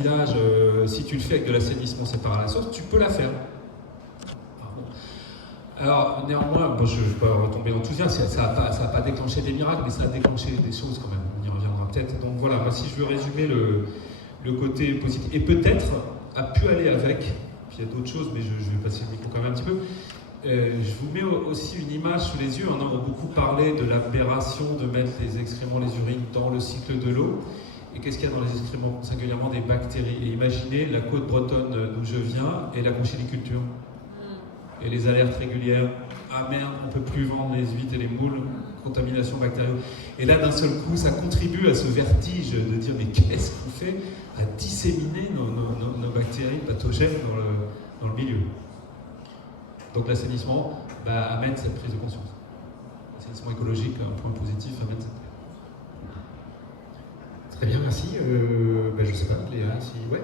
village, si tu le fais avec de l'assainissement séparé à la source, tu peux la faire. Alors, néanmoins, je ne vais pas retomber enthousiaste, ça n'a pas déclenché des miracles, mais ça a déclenché des choses quand même, on y reviendra peut-être. Donc voilà, moi, si je veux résumer le côté positif, et peut-être a pu aller avec, puis il y a d'autres choses, mais je vais passer le micro quand même un petit peu. Je vous mets aussi une image sous les yeux. On a beaucoup parlé de l'aberration de mettre les excréments, les urines dans le cycle de l'eau. Et qu'est-ce qu'il y a dans les excréments? Singulièrement des bactéries. Et imaginez la côte bretonne d'où je viens et la conchyliculture. Et les alertes régulières. Ah merde, on ne peut plus vendre les huîtres et les moules, contamination bactérienne. Et là, d'un seul coup, ça contribue à ce vertige de dire mais qu'est-ce qu'on fait à disséminer nos bactéries pathogènes dans le milieu. Donc l'assainissement amène cette prise de conscience. L'assainissement écologique, un point positif, amène cette prise. Très bien, merci. Je ne sais pas, Léa, si... Ouais.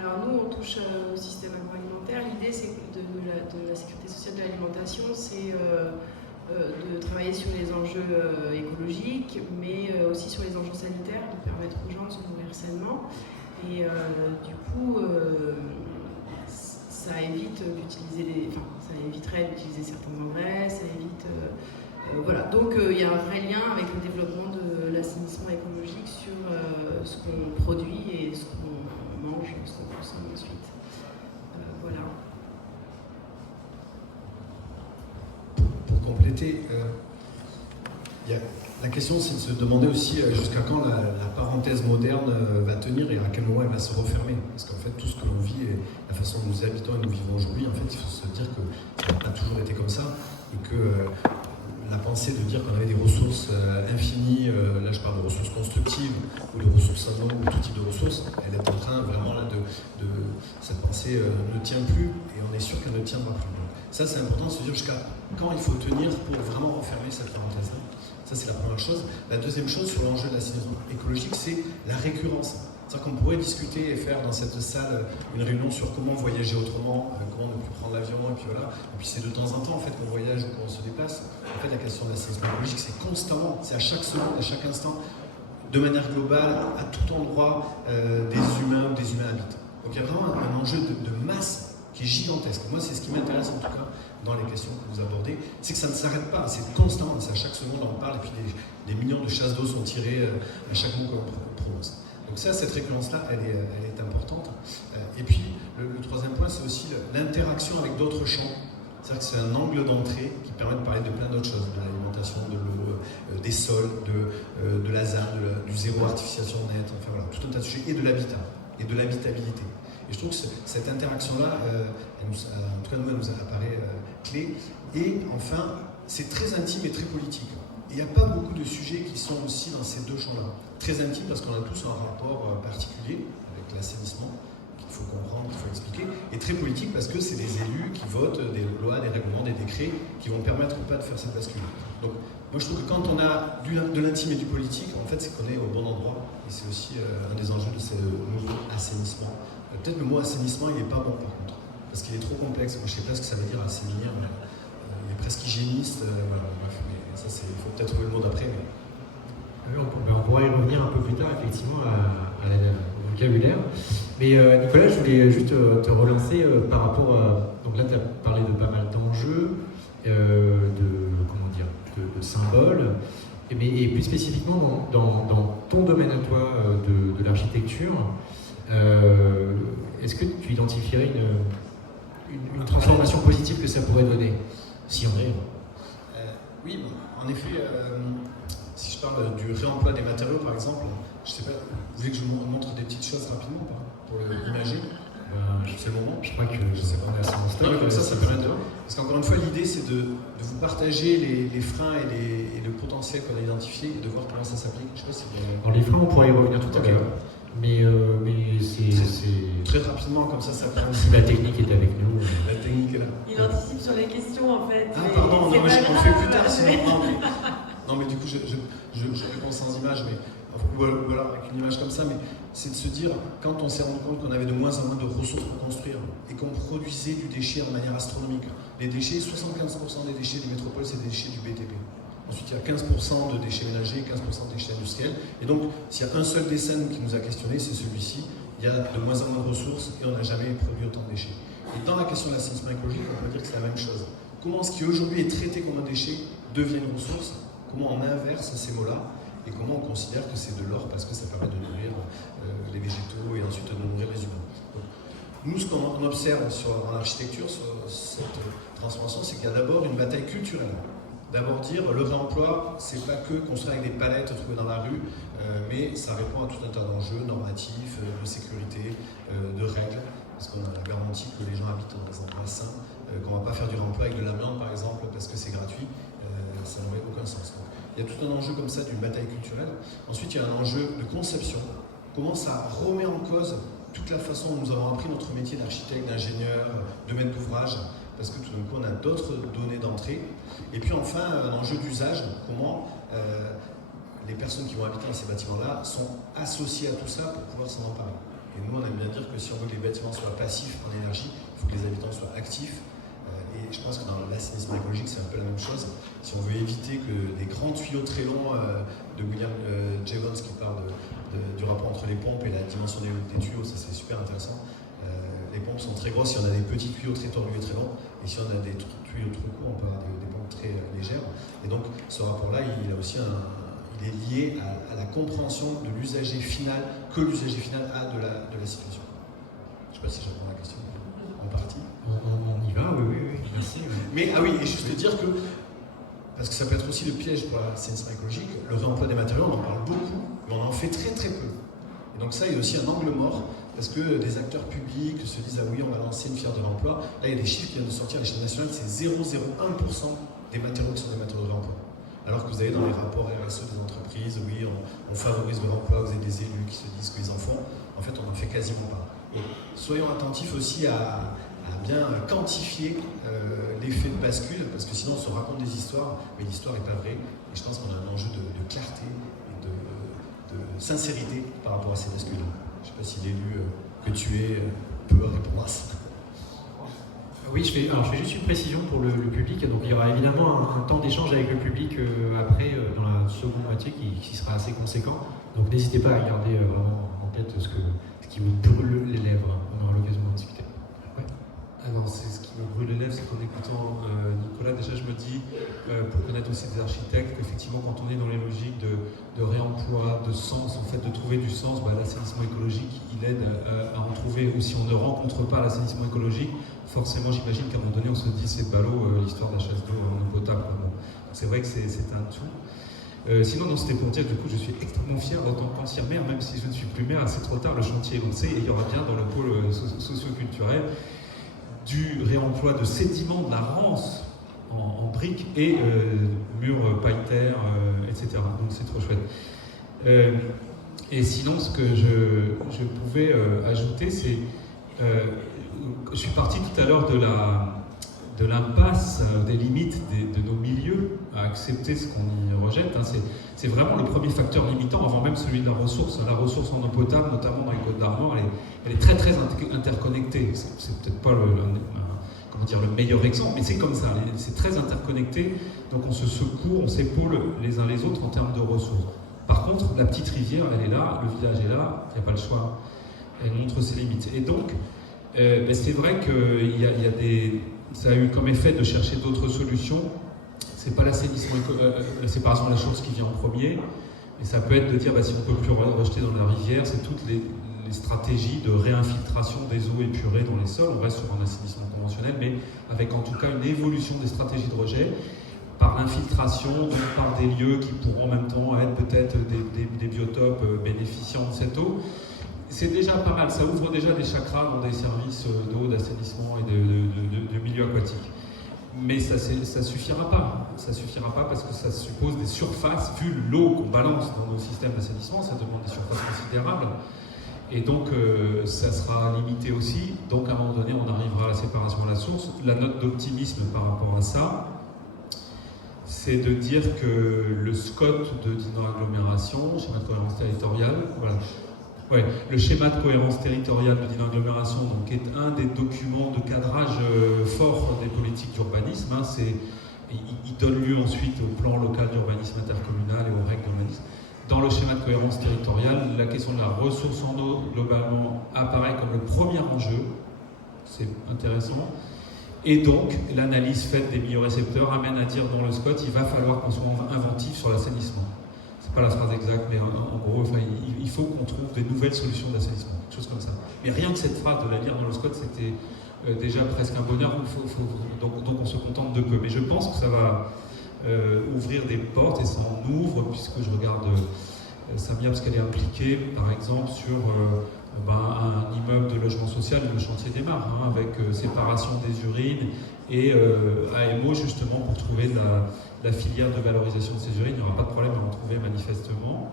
Alors nous, on touche au système agroalimentaire. L'idée de la sécurité sociale de l'alimentation, c'est de travailler sur les enjeux écologiques, mais aussi sur les enjeux sanitaires, de permettre aux gens de se nourrir sainement. Et du coup, ça éviterait d'utiliser certains engrais, ça évite... voilà. Donc il y a un vrai lien avec le développement de l'assainissement écologique sur ce qu'on produit et ce qu'on mange, ce qu'on consomme ensuite. Voilà. Pour compléter, la question c'est de se demander aussi jusqu'à quand la parenthèse moderne va tenir et à quel moment elle va se refermer. Parce qu'en fait tout ce que l'on vit et la façon dont nous habitons et nous vivons aujourd'hui, en fait il faut se dire que ça n'a pas toujours été comme ça et que la pensée de dire qu'on avait des ressources infinies, là je parle de ressources constructives ou de ressources en eau ou tout type de ressources, elle est en train vraiment là cette pensée ne tient plus et on est sûr qu'elle ne tiendra plus. Donc, ça c'est important de se dire jusqu'à quand il faut tenir pour vraiment refermer cette parenthèse-là. Ça c'est la première chose. La deuxième chose sur l'enjeu de l'assainissement écologique, c'est la récurrence. C'est-à-dire qu'on pourrait discuter et faire dans cette salle une réunion sur comment voyager autrement, comment ne plus prendre l'avion, et puis voilà. Et puis c'est de temps en temps en fait qu'on voyage ou qu'on se déplace. En fait la question de l'assainissement écologique c'est constamment, c'est à chaque seconde, à chaque instant, de manière globale, à tout endroit des humains ou des humains habitent. Donc il y a vraiment un enjeu de masse qui est gigantesque. Moi c'est ce qui m'intéresse en tout cas dans les questions que vous abordez, c'est que ça ne s'arrête pas, c'est constant, c'est à chaque seconde on en parle et puis des millions de chasses d'eau sont tirées à chaque mot qu'on prononce. Donc ça, cette récurrence-là, elle est importante. Et puis, le troisième point, c'est aussi l'interaction avec d'autres champs. C'est-à-dire que c'est un angle d'entrée qui permet de parler de plein d'autres choses, de l'alimentation, de l'eau, des sols, de la ZAN, du zéro artificialisation nette, enfin voilà, tout un tas de sujets, et de l'habitat, et de l'habitabilité. Et je trouve que cette interaction-là, en tout cas nous, elle nous apparaît clé. Et enfin, c'est très intime et très politique. Il n'y a pas beaucoup de sujets qui sont aussi dans ces deux champs-là. Très intime parce qu'on a tous un rapport particulier avec l'assainissement qu'il faut comprendre, qu'il faut expliquer, et très politique parce que c'est des élus qui votent des lois, des règlements, des décrets qui vont permettre ou pas de faire cette bascule. Donc moi je trouve que quand on a de l'intime et du politique, en fait c'est qu'on est au bon endroit, et c'est aussi un des enjeux de ce nouveau assainissement. Peut-être le mot assainissement il n'est pas bon par contre, parce qu'il est trop complexe. Moi je ne sais pas ce que ça veut dire assainir, mais il est presque hygiéniste, voilà, bref, mais ça il faut peut-être trouver le mot d'après. Mais... On pourra y revenir un peu plus tard, effectivement, au vocabulaire. Mais Nicolas, je voulais juste te relancer par rapport à... Donc là, tu as parlé de pas mal d'enjeux, de symboles, et plus spécifiquement dans ton domaine à toi de l'architecture, est-ce que tu identifierais une transformation positive que ça pourrait donner, si on est... Oui, en effet... Si je parle du réemploi des matériaux, par exemple, je sais pas, vous voulez que je vous montre des petites choses rapidement pour l'imager? C'est le moment. Je crois que je sais pas, on est assez en stock. Non, comme ça permet de... Parce qu'encore une fois, l'idée, c'est de vous partager les freins et le potentiel qu'on a identifié et de voir comment ça s'applique. Je sais pas si Alors, les freins, on pourra y revenir tout à l'heure. Mais c'est... Très rapidement, comme ça permet... Si la technique est avec nous... La technique est là. Il anticipe sur les questions, en fait. Ah, pardon, non, mais je le fais plus tard, sinon... Non, mais du coup, je réponds sans image, mais voilà, avec une image comme ça, mais c'est de se dire, quand on s'est rendu compte qu'on avait de moins en moins de ressources pour construire et qu'on produisait du déchet de manière astronomique. Les déchets, 75% des déchets des métropoles, c'est des déchets du BTP. Ensuite, il y a 15% de déchets ménagers, 15% de déchets industriels. Et donc, s'il y a un seul des scènes qui nous a questionné, c'est celui-ci. Il y a de moins en moins de ressources et on n'a jamais produit autant de déchets. Et dans la question de l'assainissement écologique, on peut dire que c'est la même chose. Comment ce qui aujourd'hui est traité comme un déchet devient une ressource? Comment on inverse ces mots-là? Et comment on considère que c'est de l'or parce que ça permet de nourrir les végétaux et ensuite de nourrir les humains. Donc, nous, ce qu'on observe en architecture, sur cette transformation, c'est qu'il y a d'abord une bataille culturelle. D'abord dire le réemploi, c'est pas que construire avec des palettes trouvées dans la rue, mais ça répond à tout un tas d'enjeux normatifs, de sécurité, de règles, parce qu'on a la garantie que les gens habitent dans des endroits sains, qu'on ne va pas faire du réemploi avec de l'amiante par exemple parce que c'est gratuit, ça n'aurait aucun sens. Donc, il y a tout un enjeu comme ça d'une bataille culturelle. Ensuite, il y a un enjeu de conception. Comment ça remet en cause toute la façon dont nous avons appris notre métier d'architecte, d'ingénieur, de maître d'ouvrage, parce que tout d'un coup on a d'autres données d'entrée. Et puis enfin, un enjeu d'usage, comment les personnes qui vont habiter dans ces bâtiments-là sont associées à tout ça pour pouvoir s'en emparer. Et nous, on aime bien dire que si on veut que les bâtiments soient passifs en énergie, il faut que les habitants soient actifs. Et je pense que dans l'assainissement écologique, c'est un peu la même chose. Si on veut éviter que des grands tuyaux très longs de William Jevons qui parle du rapport entre les pompes et la dimension des tuyaux, ça c'est super intéressant. Les pompes sont très grosses si on a des petits tuyaux très tordus et très longs, et si on a des tuyaux trop courts, on peut avoir des pompes très légères. Et donc ce rapport-là, il a aussi il est lié à la compréhension de l'usager final, que l'usager final a de la situation. Je ne sais pas si je réponds à la question en partie. On y va, oui, merci. Mais ah oui, et juste dire que, parce que ça peut être aussi le piège pour l'assainissement écologique, le réemploi des matériaux, on en parle beaucoup, mais on en fait très très peu. Et donc ça, il y a aussi un angle mort, parce que des acteurs publics se disent ah oui, on va lancer une fière de réemploi. Là, il y a des chiffres qui viennent de sortir à l'échelle nationale, c'est 0,01% des matériaux qui sont des matériaux de réemploi. Alors que vous avez dans les rapports RSE des entreprises, oui, on favorise le réemploi, vous avez des élus qui se disent qu'ils en font. En fait, on n'en fait quasiment pas. Et soyons attentifs aussi à bien quantifier l'effet de bascule, parce que sinon on se raconte des histoires, mais l'histoire n'est pas vraie. Et je pense qu'on a un enjeu de clarté et de sincérité par rapport à ces bascules. Je ne sais pas si l'élu que tu es peut répondre à ça. Oui, je fais juste une précision pour le public. Donc, il y aura évidemment un temps d'échange avec le public après, dans la seconde moitié, qui sera assez conséquent. Donc, n'hésitez pas à garder vraiment en tête ce qui vous brûle les lèvres. On aura l'occasion d'en discuter. Ouais. Alors, c'est ce qui me brûle les lèvres, c'est qu'en écoutant Nicolas, déjà, je me dis, pour connaître aussi des architectes, qu'effectivement, quand on est dans les logiques de réemploi, de sens, en fait, de trouver du sens, l'assainissement écologique, il aide à en trouver. Ou si on ne rencontre pas l'assainissement écologique, forcément, j'imagine qu'à un moment donné, on se dit c'est ballot, l'histoire de la chasse d'eau en eau potable. Bon, c'est vrai que c'est un tout. Sinon, non, c'était pour dire, du coup, je suis extrêmement fier en tant qu'ancien maire, même si je ne suis plus maire, c'est trop tard, le chantier est lancé et il y aura bien dans le pôle socio-culturel du réemploi de sédiments de la rance en briques et murs paille-terre, etc. Donc c'est trop chouette. Et sinon, ce que je pouvais ajouter, c'est je suis parti tout à l'heure de l'impasse, des limites de nos milieux à accepter ce qu'on y rejette. Hein. C'est vraiment le premier facteur limitant, avant même celui de la ressource. La ressource en eau potable, notamment dans les Côtes d'Armor, elle est très très interconnectée. C'est peut-être pas le meilleur exemple, mais c'est comme ça. C'est très interconnecté, donc on se secourt, on s'épaule les uns les autres en termes de ressources. Par contre, la petite rivière, elle est là, le village est là, il n'y a pas le choix. Elle montre ses limites. Et donc, c'est vrai que ça a eu comme effet de chercher d'autres solutions. C'est pas l'assainissement, la séparation des choses qui vient en premier, et ça peut être de dire si on ne peut plus rejeter dans la rivière, c'est toutes les stratégies de réinfiltration des eaux épurées dans les sols. On reste sur un assainissement conventionnel, mais avec en tout cas une évolution des stratégies de rejet par l'infiltration, par des lieux qui pourront en même temps être peut-être des biotopes bénéficiant de cette eau. C'est déjà pas mal, ça ouvre déjà des chakras dans des services d'eau, d'assainissement et de milieu aquatique. Mais ça suffira pas. Ça suffira pas parce que ça suppose des surfaces, vu l'eau qu'on balance dans nos systèmes d'assainissement, ça demande des surfaces considérables. Et donc ça sera limité aussi. Donc à un moment donné, on arrivera à la séparation à la source. La note d'optimisme par rapport à ça, c'est de dire que le SCOT de Dinan Agglomération, schéma de cohérence territoriale, voilà. Ouais, le schéma de cohérence territoriale de Dinan Agglomération, donc, est un des documents de cadrage fort des politiques d'urbanisme. Hein, c'est et il donne lieu ensuite au plan local d'urbanisme intercommunal et aux règles d'urbanisme. Dans le schéma de cohérence territoriale, la question de la ressource en eau, globalement, apparaît comme le premier enjeu. C'est intéressant. Et donc, l'analyse faite des milieux récepteurs amène à dire dans le SCOT, il va falloir qu'on soit inventif sur l'assainissement. C'est pas la phrase exacte, mais en gros, il faut qu'on trouve des nouvelles solutions d'assainissement, quelque chose comme ça. Mais rien que cette phrase, de la lire dans le SCOT, c'était déjà presque un bonheur, donc on se contente de peu. Mais je pense que ça va ouvrir des portes, et ça en ouvre, puisque je regarde Samia, parce qu'elle est impliquée, par exemple, sur un immeuble de logement social, le chantier démarre, avec séparation des urines et AMO, justement, pour trouver la filière de valorisation de ces urines. Il n'y aura pas de problème à en trouver, manifestement.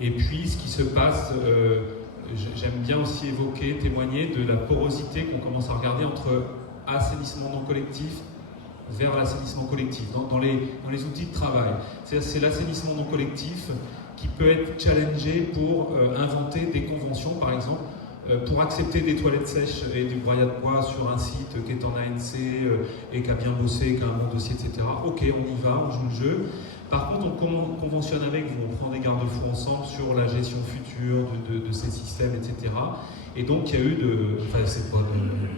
Et puis, ce qui se passe, j'aime bien aussi évoquer, témoigner de la porosité qu'on commence à regarder entre assainissement non collectif vers l'assainissement collectif, dans les outils de travail. C'est l'assainissement non collectif qui peut être challengé pour inventer des conventions, par exemple, pour accepter des toilettes sèches et du broyat de bois sur un site qui est en ANC et qui a bien bossé, qui a un bon dossier, etc. Ok, on y va, on joue le jeu. Par contre, on conventionne avec vous, on prend des garde-fous ensemble sur la gestion future de ces systèmes, etc. Et donc, il y a eu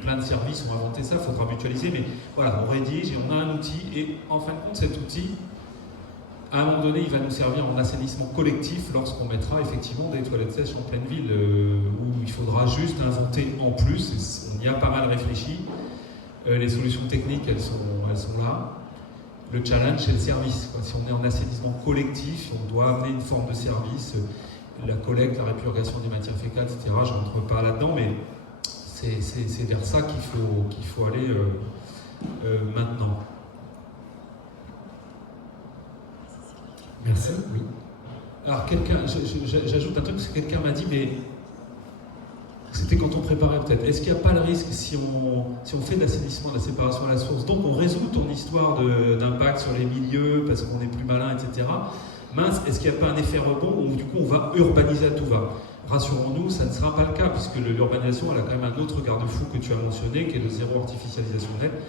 plein de services ont inventé ça, il faudra mutualiser, mais voilà, on rédige et on a un outil, et en fin de compte, cet outil, à un moment donné, il va nous servir en assainissement collectif lorsqu'on mettra effectivement des toilettes sèches en pleine ville, où il faudra juste inventer en plus, et on y a pas mal réfléchi. Les solutions techniques, elles sont là. Le challenge, c'est le service. Si on est en assainissement collectif, on doit amener une forme de service, la collecte, la répurgation des matières fécales, etc. Je ne rentre pas là-dedans, mais c'est vers ça qu'il faut aller maintenant. Merci. Oui. Alors, j'ajoute un truc, parce que quelqu'un m'a dit, mais c'était quand on préparait peut-être. Est-ce qu'il n'y a pas le risque, si on fait de l'assainissement, de la séparation à la source, donc on résout ton histoire d'impact sur les milieux, parce qu'on est plus malin, etc. Mince, est-ce qu'il n'y a pas un effet rebond où du coup on va urbaniser à tout va? Rassurons-nous, ça ne sera pas le cas, puisque l'urbanisation, elle a quand même un autre garde-fou que tu as mentionné, qui est le zéro artificialisation nette,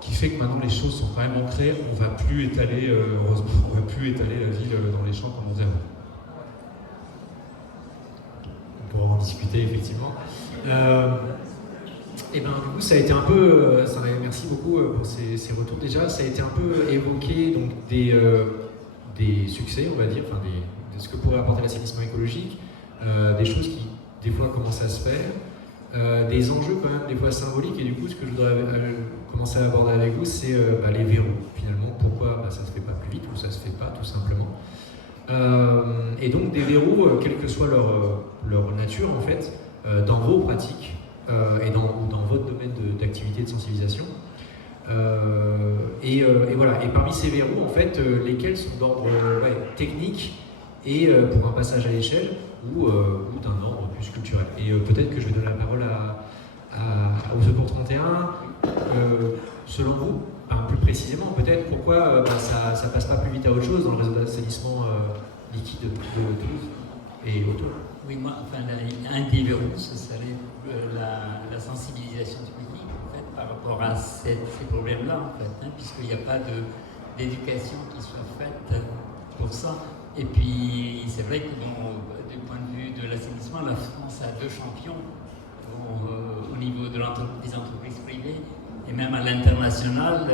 qui fait que maintenant les choses sont quand même ancrées. On ne va plus étaler, heureusement, on ne va plus étaler la ville dans les champs comme on faisait avant. On pourra en discuter, effectivement. Et ben, du coup, ça a été un peu, merci beaucoup pour ces retours déjà. Ça a été un peu évoqué, donc des succès, on va dire, de ce que pourrait apporter l'assainissement écologique, des choses qui, des fois, commencent à se faire, des enjeux quand même, des fois symboliques, et du coup, ce que je voudrais commencer à aborder avec vous, c'est les verrous, finalement. Pourquoi ça ne se fait pas plus vite, ou ça ne se fait pas, tout simplement. Et donc, des verrous, quelle que soit leur nature, en fait, dans vos pratiques, et dans votre domaine d'activité de sensibilisation. Et voilà. Et parmi ces verrous, en fait, lesquels sont d'ordre technique et pour un passage à l'échelle ou d'un ordre plus culturel. Et peut-être que je vais donner la parole au Secours 31. Selon vous, plus précisément, peut-être pourquoi ça passe pas plus vite à autre chose dans le réseau d'assainissement liquide de Toulouse et autour. Oui, moi, un des verrous, ce serait la sensibilisation du public, en fait, par rapport à ces problèmes-là, en fait, puisqu'il n'y a pas d'éducation qui soit faite pour ça. Et puis, c'est vrai que du point de vue de l'assainissement, la France a deux champions au niveau des entreprises privées, et même à l'international,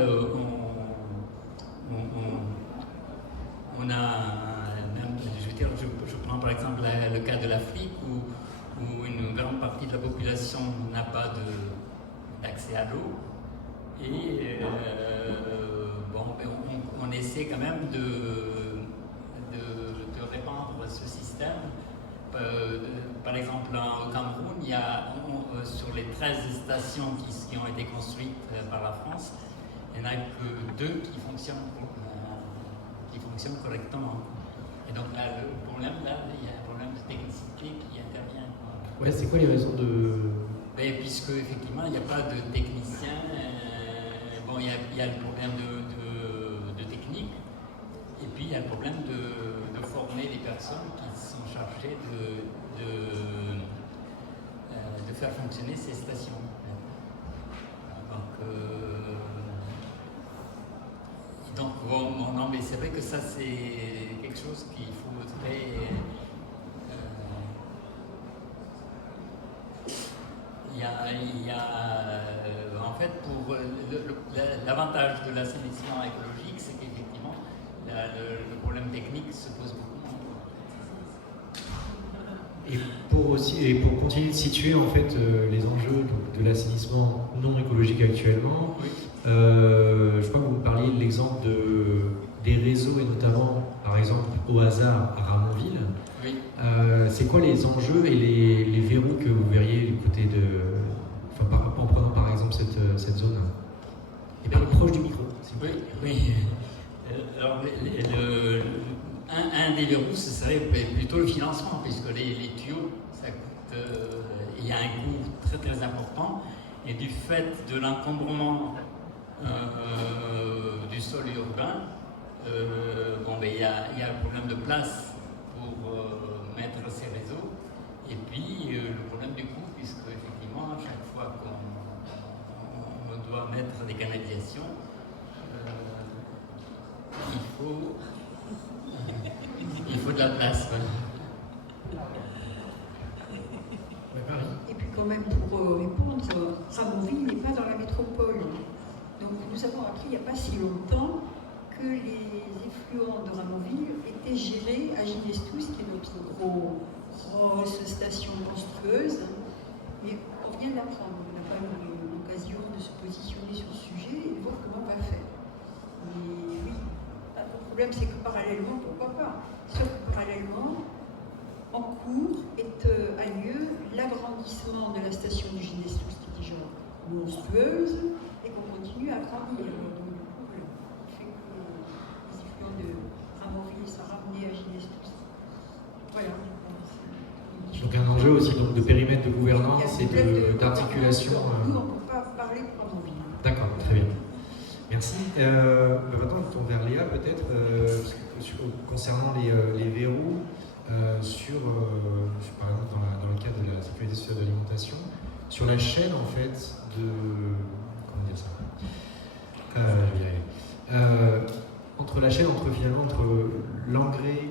on a... Je prends par exemple le cas de l'Afrique où une grande partie de la population n'a pas d'accès à l'eau. Et on essaie quand même de répandre ce système. Par exemple, au Cameroun, il y a sur les 13 stations qui ont été construites par la France, il n'y en a que 2 qui fonctionnent correctement. Et donc là, il y a un problème de technicité qui intervient. Ouais, c'est quoi les raisons de... Puisque effectivement, il n'y a pas de technicien. Il y a le problème de technique, et puis il y a le problème de former des personnes qui sont chargées de faire fonctionner ces stations. Donc, Donc, bon, non, mais c'est vrai que ça, c'est quelque chose qu'il faudrait. En fait, pour l'avantage de l'assainissement écologique, c'est qu'effectivement, le problème technique se pose beaucoup moins. Et pour continuer de situer en fait les enjeux de l'assainissement non écologique actuellement, Oui. je crois que vous parliez de l'exemple des réseaux et notamment, par exemple, au hasard à Ramonville. Oui. C'est quoi les enjeux et les verrous que vous verriez du côté de, en prenant par exemple cette zone? Et parlez proche du micro. Oui, oui. Alors, un des verrous, ce serait plutôt le financement, puisque les tuyaux, ça coûte, il y a un coût très très important, et du fait de l'encombrement du sol urbain, il y a un problème de place pour mettre ces réseaux, et puis le problème du coût, puisque effectivement, à chaque fois qu'on doit mettre des canalisations, il faut de la place. Et puis quand même pour répondre, Ramonville n'est pas dans la métropole. Donc nous avons appris il n'y a pas si longtemps que les effluents de Ramonville étaient gérés à Ginestous, qui est notre grosse station monstrueuse. Mais on vient d'apprendre, on n'a pas eu l'occasion de se positionner sur ce sujet et de voir comment on va faire. Mais oui, le problème c'est que parallèlement, pourquoi pas? Sauf que parallèlement, en cours a lieu l'agrandissement de la station du Ginestous, qui est déjà monstrueuse, et qu'on continue à grandir. Donc, du coup, voilà, il fait que les effluents de Ramonville sont ramenés à Ginestous. Voilà. Donc un enjeu aussi donc, de périmètre de gouvernance et d'articulation. Nous, on ne peut pas parler de Ramonville. D'accord, très bien. Merci. Maintenant, je tourne vers Léa peut-être, concernant les verrous, par exemple dans le cadre de la sécurité sociale de l'alimentation, sur la chaîne en fait de... Comment dire ça je vais y arriver. Entre la chaîne, entre l'engrais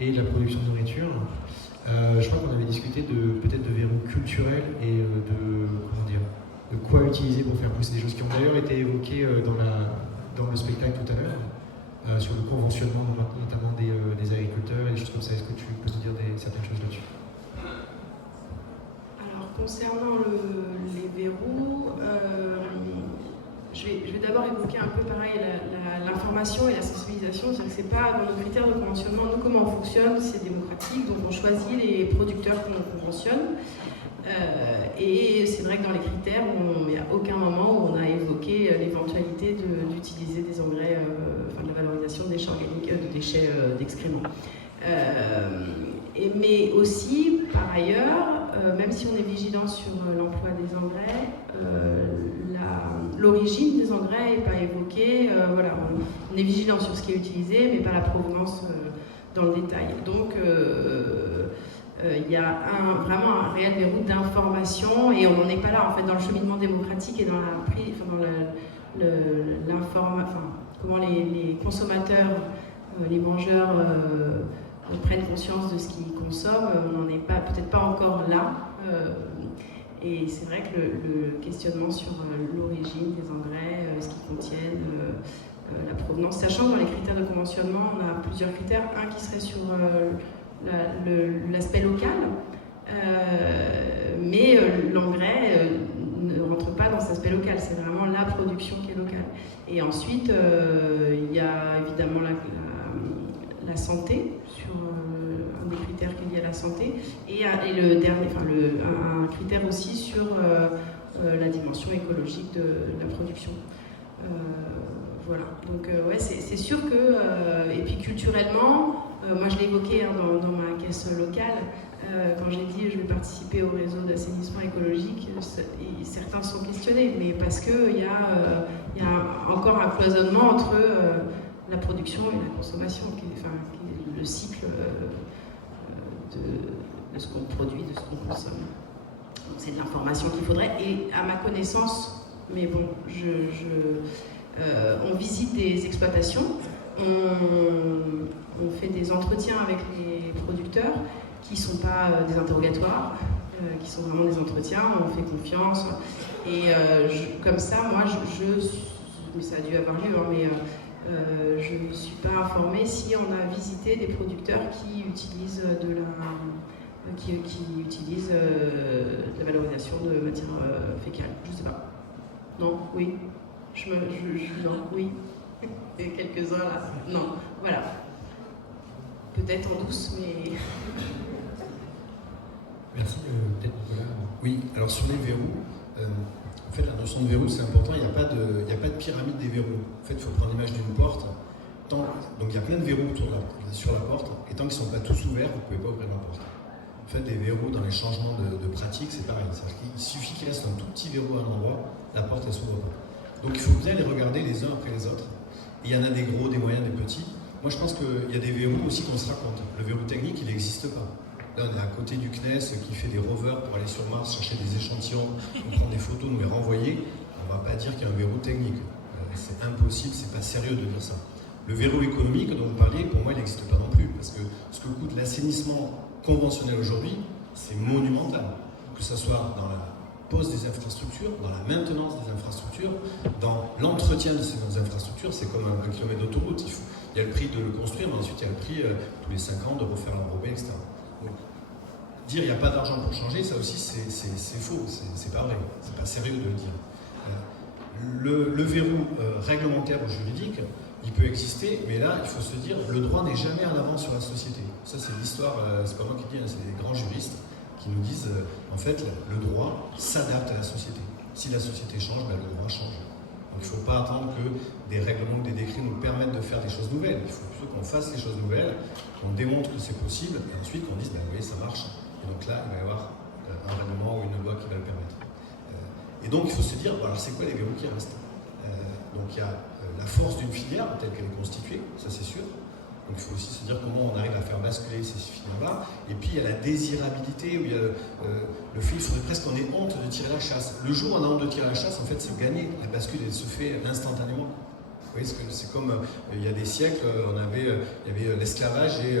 et la production de nourriture, je crois qu'on avait discuté peut-être de verrous culturels et de quoi utiliser pour faire pousser des choses qui ont d'ailleurs été évoquées dans le spectacle tout à l'heure, sur le conventionnement notamment des agriculteurs et des choses comme ça. Est-ce que tu peux nous dire certaines choses là-dessus? Alors, concernant les verrous, je vais d'abord évoquer un peu pareil l'information et la sensibilisation. C'est-à-dire que c'est pas dans nos critères de conventionnement. Nous, comment on fonctionne, c'est démocratique, donc on choisit les producteurs qu'on conventionne. Et c'est vrai que dans les critères, il n'y a aucun moment où on a évoqué l'éventualité d'utiliser des engrais, de la valorisation de déchets organiques, de déchets d'excréments. Mais aussi, par ailleurs, même si on est vigilant sur l'emploi des engrais, l'origine des engrais n'est pas évoquée. On est vigilant sur ce qui est utilisé, mais pas la provenance dans le détail. Donc, il y a vraiment un réel verrou d'information et on n'en est pas là en fait dans le cheminement démocratique et dans comment les consommateurs, les mangeurs prennent conscience de ce qu'ils consomment. On n'en est peut-être pas encore là. Et c'est vrai que le questionnement sur l'origine des engrais, ce qu'ils contiennent, la provenance, sachant que dans les critères de conventionnement, on a plusieurs critères. Un qui serait sur l'aspect local, mais l'engrais ne rentre pas dans cet aspect local, c'est vraiment la production qui est locale. Et ensuite, il y a évidemment la santé, sur un des critères qui est lié à la santé, et le dernier, un critère aussi sur la dimension écologique de la production. Voilà, donc c'est sûr que, et puis culturellement, moi je l'ai évoqué dans ma caisse locale, quand j'ai dit je vais participer au réseau d'assainissement écologique, certains sont questionnés, mais parce qu'il y a encore un cloisonnement entre la production et la consommation, qui est le cycle de ce qu'on produit, de ce qu'on consomme. Donc c'est de l'information qu'il faudrait, et à ma connaissance, mais bon, On visite des exploitations, on fait des entretiens avec les producteurs qui ne sont pas des interrogatoires, qui sont vraiment des entretiens, on fait confiance. Et comme ça, moi, ça a dû avoir lieu, hein, mais je ne me suis pas informée si on a visité des producteurs qui utilisent de la valorisation de matière fécale. Je ne sais pas. Non, oui. Non, oui. Et quelques-uns là. Non, voilà. Peut-être en douce, mais. Merci, peut-être Nicolas. Oui, alors sur les verrous, en fait la notion de verrou c'est important, il n'y a pas de pyramide des verrous. En fait, il faut prendre l'image d'une porte. Donc il y a plein de verrous sur la porte, et tant qu'ils ne sont pas tous ouverts, vous ne pouvez pas ouvrir la porte. En fait, les verrous dans les changements de pratique, c'est pareil. C'est-à-dire qu'il suffit qu'il reste un tout petit verrou à un endroit, la porte elle s'ouvre pas. Donc il faut bien les regarder les uns après les autres. Et il y en a des gros, des moyens, des petits. Moi je pense qu'il y a des verrous aussi qu'on se raconte. Le verrou technique, il n'existe pas. Là, on est à côté du CNES qui fait des rovers pour aller sur Mars, chercher des échantillons, on prend des photos, nous les renvoyer. On ne va pas dire qu'il y a un verrou technique. C'est impossible, c'est pas sérieux de dire ça. Le verrou économique dont vous parliez, pour moi, il n'existe pas non plus. Parce que ce que coûte l'assainissement conventionnel aujourd'hui, c'est monumental. Que ce soit dans la pose des infrastructures, dans la maintenance des infrastructures, dans l'entretien de ces infrastructures, c'est comme un kilomètre d'autoroute. Il y a le prix de le construire, mais ensuite il y a le prix tous les 5 ans de refaire l'enrobé, etc. Donc, dire il n'y a pas d'argent pour changer, ça aussi c'est faux, c'est pas vrai, c'est pas sérieux de le dire. Le verrou réglementaire ou juridique, il peut exister, mais là il faut se dire le droit n'est jamais en avance sur la société. Ça c'est l'histoire, c'est pas moi qui le dis, hein, c'est des grands juristes qui nous disent en fait le droit s'adapte à la société. Si la société change, ben, le droit change. Donc il ne faut pas attendre que des règlements ou des décrets nous permettent de faire des choses nouvelles. Il faut plutôt qu'on fasse les choses nouvelles, qu'on démontre que c'est possible, et ensuite qu'on dise, ben, vous voyez, ça marche. Et donc là, il va y avoir un règlement ou une loi qui va le permettre. Et donc il faut se dire, bon, alors c'est quoi les verrous qui restent? Donc il y a la force d'une filière telle qu'elle est constituée, ça c'est sûr. Donc il faut aussi se dire comment on arrive à faire basculer ces filières-là. Et puis il y a la désirabilité, où il y a le fait, il faudrait presque qu'on ait honte de tirer la chasse. Le jour où on a honte de tirer la chasse, en fait c'est gagné. La bascule elle se fait instantanément. Vous voyez, c'est comme il y a des siècles, il y avait l'esclavage et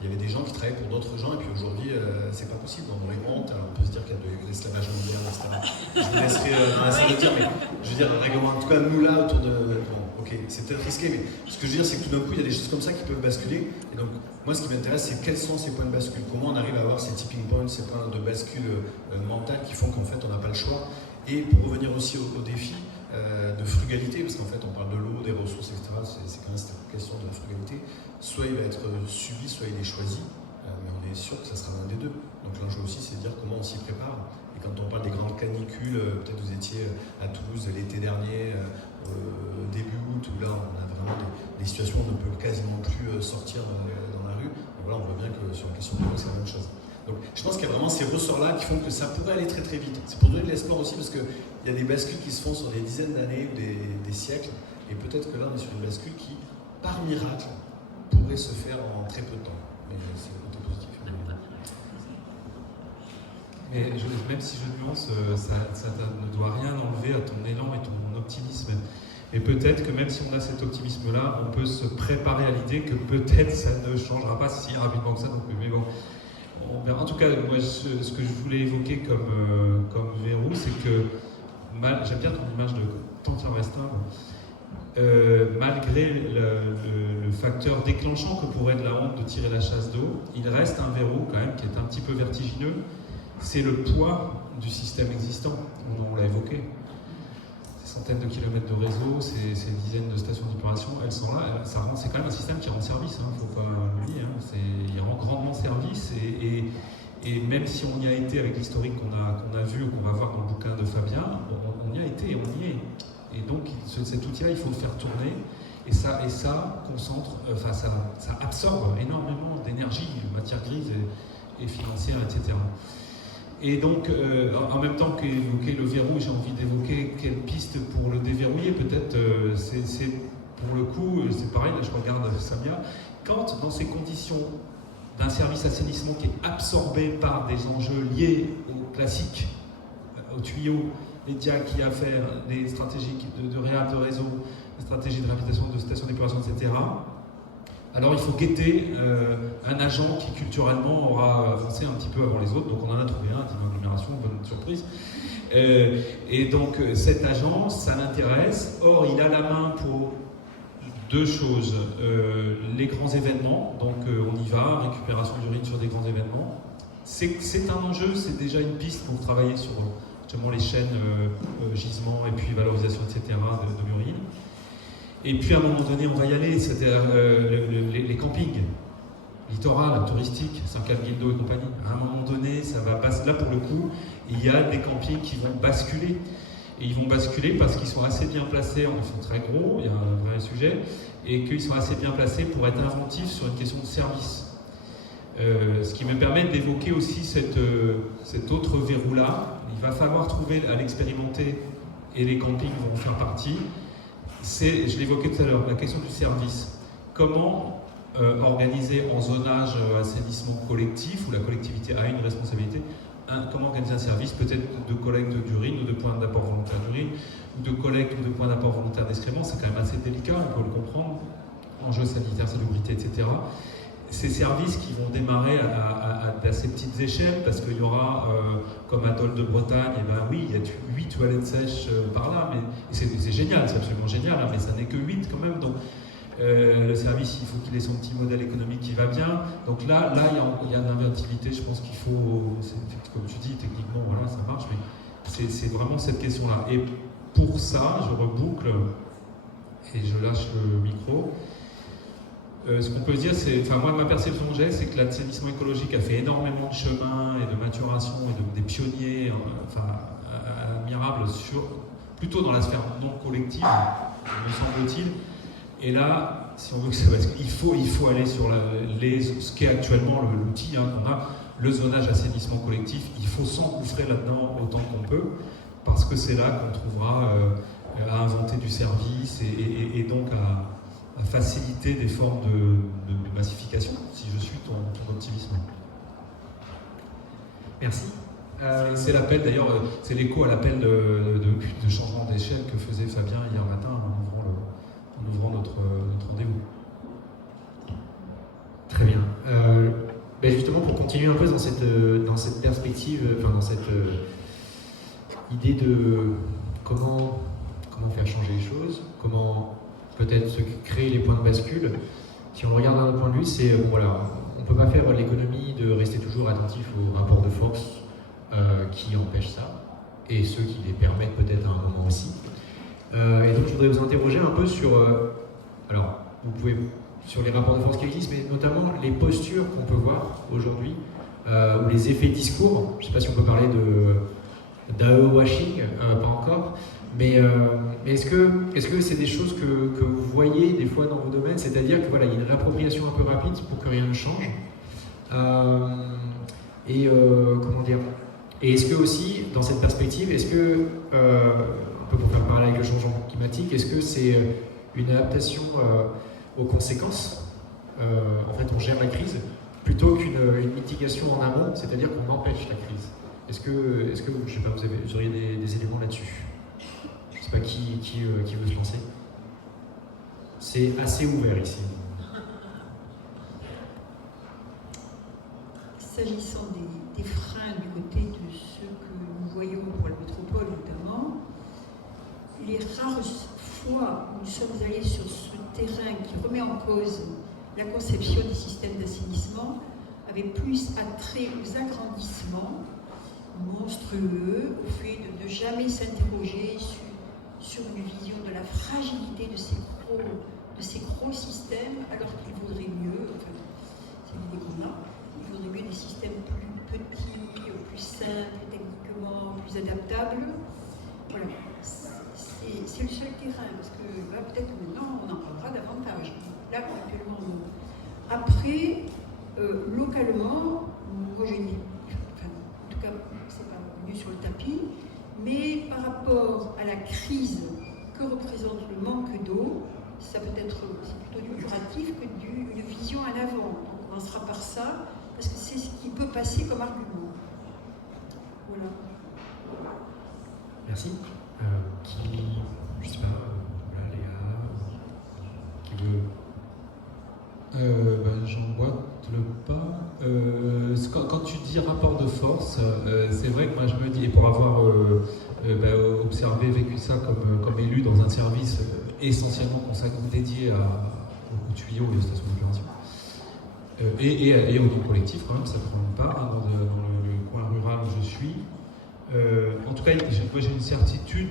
il y avait des gens qui travaillaient pour d'autres gens, et puis aujourd'hui c'est pas possible, on aurait honte. Alors on peut se dire qu'il y a de l'esclavage moderne, etc. Je vous laisserai dans la salle de dire, mais je veux dire, règlement, en tout cas nous là autour de. Bon, ok, c'est peut-être risqué, mais ce que je veux dire c'est que tout d'un coup il y a des choses comme ça qui peuvent basculer. Et donc moi ce qui m'intéresse c'est quels sont ces points de bascule, comment on arrive à avoir ces tipping points, ces points de bascule mentale qui font qu'en fait on n'a pas le choix. Et pour revenir aussi au défi de frugalité, parce qu'en fait on parle de l'eau, des ressources, etc. C'est quand même cette question de la frugalité. Soit il va être subi, soit il est choisi, mais on est sûr que ça sera l'un des deux. Donc l'enjeu aussi c'est de dire comment on s'y prépare. Et quand on parle des grandes canicules, peut-être vous étiez à Toulouse l'été dernier, début août, où là on a vraiment des situations où on ne peut quasiment plus sortir dans la rue. Donc là on voit bien que sur la question de l'eau c'est la même chose. Donc je pense qu'il y a vraiment ces ressorts-là qui font que ça pourrait aller très très vite. C'est pour donner de l'espoir aussi, parce qu'il y a des bascules qui se font sur des dizaines d'années ou des siècles, et peut-être que là on est sur une bascule qui, par miracle, pourrait se faire en très peu de temps. Mais c'est le côté positif. Mais même si je nuance, ça ne doit rien enlever à ton élan et ton optimisme. Et peut-être que même si on a cet optimisme-là, on peut se préparer à l'idée que peut-être ça ne changera pas si rapidement que ça non plus. Mais bon, en tout cas, moi, ce que je voulais évoquer comme verrou, c'est que, j'aime bien ton image de temps qui en reste un, malgré le facteur déclenchant que pourrait être la honte de tirer la chasse d'eau, il reste un verrou quand même qui est un petit peu vertigineux, c'est le poids du système existant, on l'a évoqué. Ces centaines de kilomètres de réseau, ces dizaines de stations d'épuration, elles sont là, c'est quand même un système qui rend service, il ne faut pas l'oublier, il rend grandement service, et même si on y a été avec l'historique qu'on a vu ou qu'on va voir dans le bouquin de Fabien, on y a été, on y est. Et donc cet outil-là, il faut le faire tourner, et ça concentre, ça absorbe énormément d'énergie, de matière grise et financière, etc. Et donc, en même temps qu'évoquer le verrou, j'ai envie d'évoquer quelle piste pour le déverrouiller. Peut-être, c'est pour le coup, c'est pareil, là je regarde Samia, quand dans ces conditions d'un service assainissement qui est absorbé par des enjeux liés au classique, aux tuyaux, les diacs qu'il y a à faire, les stratégies de réhab de réseau, les stratégies de réhabilitation de stations d'épuration, etc. Alors il faut guetter un agent qui culturellement aura avancé un petit peu avant les autres, donc on en a trouvé un, Team Agglomération, bonne surprise. Et donc cet agent, ça l'intéresse. Or il a la main pour deux choses, les grands événements, donc on y va, récupération d'urine sur des grands événements. C'est un enjeu, c'est déjà une piste pour travailler sur justement les chaînes gisements et puis valorisation, etc. de l'urine. Et puis à un moment donné, on va y aller, c'est-à-dire les campings, littoral, touristique, Saint-Calguildo et compagnie. À un moment donné, ça va là pour le coup, il y a des campings qui vont basculer. Et ils vont basculer parce qu'ils sont assez bien placés, ils sont très gros, il y a un vrai sujet, et qu'ils sont assez bien placés pour être inventifs sur une question de service. Ce qui me permet d'évoquer aussi cet autre verrou-là. Il va falloir trouver à l'expérimenter, et les campings vont en faire partie. Je l'évoquais tout à l'heure, la question du service. Comment organiser en zonage assainissement collectif, où la collectivité a une responsabilité, comment organiser un service, peut-être de collecte d'urine ou de points d'apport volontaire d'urine, ou de collecte ou de points d'apport volontaire d'excréments, c'est quand même assez délicat, on peut le comprendre, enjeux sanitaires, salubrité, etc. Ces services qui vont démarrer à d'assez petites échelles, parce qu'il y aura, comme à Dole de Bretagne, et ben oui, il y a 8 toilettes sèches par là, mais c'est génial, c'est absolument génial, hein, mais ça n'est que 8 quand même, donc le service, il faut qu'il ait son petit modèle économique qui va bien. Donc là il y a une inventivité, je pense qu'il faut, comme tu dis, techniquement, voilà, ça marche, mais c'est vraiment cette question-là. Et pour ça, je reboucle, et je lâche le micro. Ce qu'on peut dire, moi, ma perception que j'ai, c'est que l'assainissement écologique a fait énormément de chemin et de maturation et des pionniers, admirables, plutôt dans la sphère non collective, me semble-t-il. Et là, si on veut que ça bascule, il faut aller sur ce qu'est actuellement l'outil qu'on a, le zonage assainissement collectif. Il faut s'engouffrer là-dedans autant qu'on peut, parce que c'est là qu'on trouvera à inventer du service et donc à faciliter des formes de massification, si je suis ton optimisme. Merci. C'est l'appel, d'ailleurs, c'est l'écho à l'appel de changement d'échelle que faisait Fabien hier matin en ouvrant notre rendez-vous. Très bien. Justement, pour continuer un peu dans cette perspective, dans cette idée de comment faire changer les choses, comment peut-être se créer les points de bascule. Si on le regarde d'un autre point de vue, c'est on ne peut pas faire l'économie de rester toujours attentif aux rapports de force qui empêchent ça, et ceux qui les permettent peut-être à un moment aussi. Et donc je voudrais vous interroger un peu sur, sur les rapports de force qui existent, mais notamment les postures qu'on peut voir aujourd'hui, ou les effets discours. Je ne sais pas si on peut parler d'AE-washing, pas encore. Mais est-ce que c'est des choses que vous voyez des fois dans vos domaines, c'est-à-dire que il y a une réappropriation un peu rapide pour que rien ne change, comment dire. Et est-ce que aussi, dans cette perspective, est-ce que, un peu pour faire parler avec le changement climatique, est-ce que c'est une adaptation aux conséquences, en fait on gère la crise, plutôt qu'une mitigation en amont, c'est-à-dire qu'on empêche la crise. Est-ce que je sais pas, vous auriez des éléments là-dessus? Je ne sais pas qui veut se lancer. C'est assez ouvert ici. S'agissant des freins du côté de ce que nous voyons pour la métropole notamment, les rares fois où nous sommes allés sur ce terrain qui remet en cause la conception des systèmes d'assainissement avait plus attrait aux agrandissements monstrueux, au fait de ne jamais s'interroger sur une vision de la fragilité de ces gros systèmes, alors qu'il vaudrait mieux, c'est l'idée qu'on a, il vaudrait mieux des systèmes plus petits, plus simples, techniquement plus adaptables. Voilà, c'est le seul terrain, parce que là, peut-être que maintenant, on en parlera davantage. Là, actuellement, non. Après, localement, moi j'ai en tout cas, c'est pas venu sur le tapis, mais par rapport à la crise que représente le manque d'eau, c'est plutôt du curatif que d'une vision à l'avant. Donc on commencera par ça, parce que c'est ce qui peut passer comme argument. Voilà. Merci. Je sais pas, Léa, J'emboîte le pas. Quand tu dis rapport de force, c'est vrai que moi je me dis, et pour avoir observé, vécu ça comme élu dans un service essentiellement dédié aux tuyaux et aux stations d'épuration, et au don collectif quand même, ça prend une part dans le coin rural où je suis. En tout cas, j'ai une certitude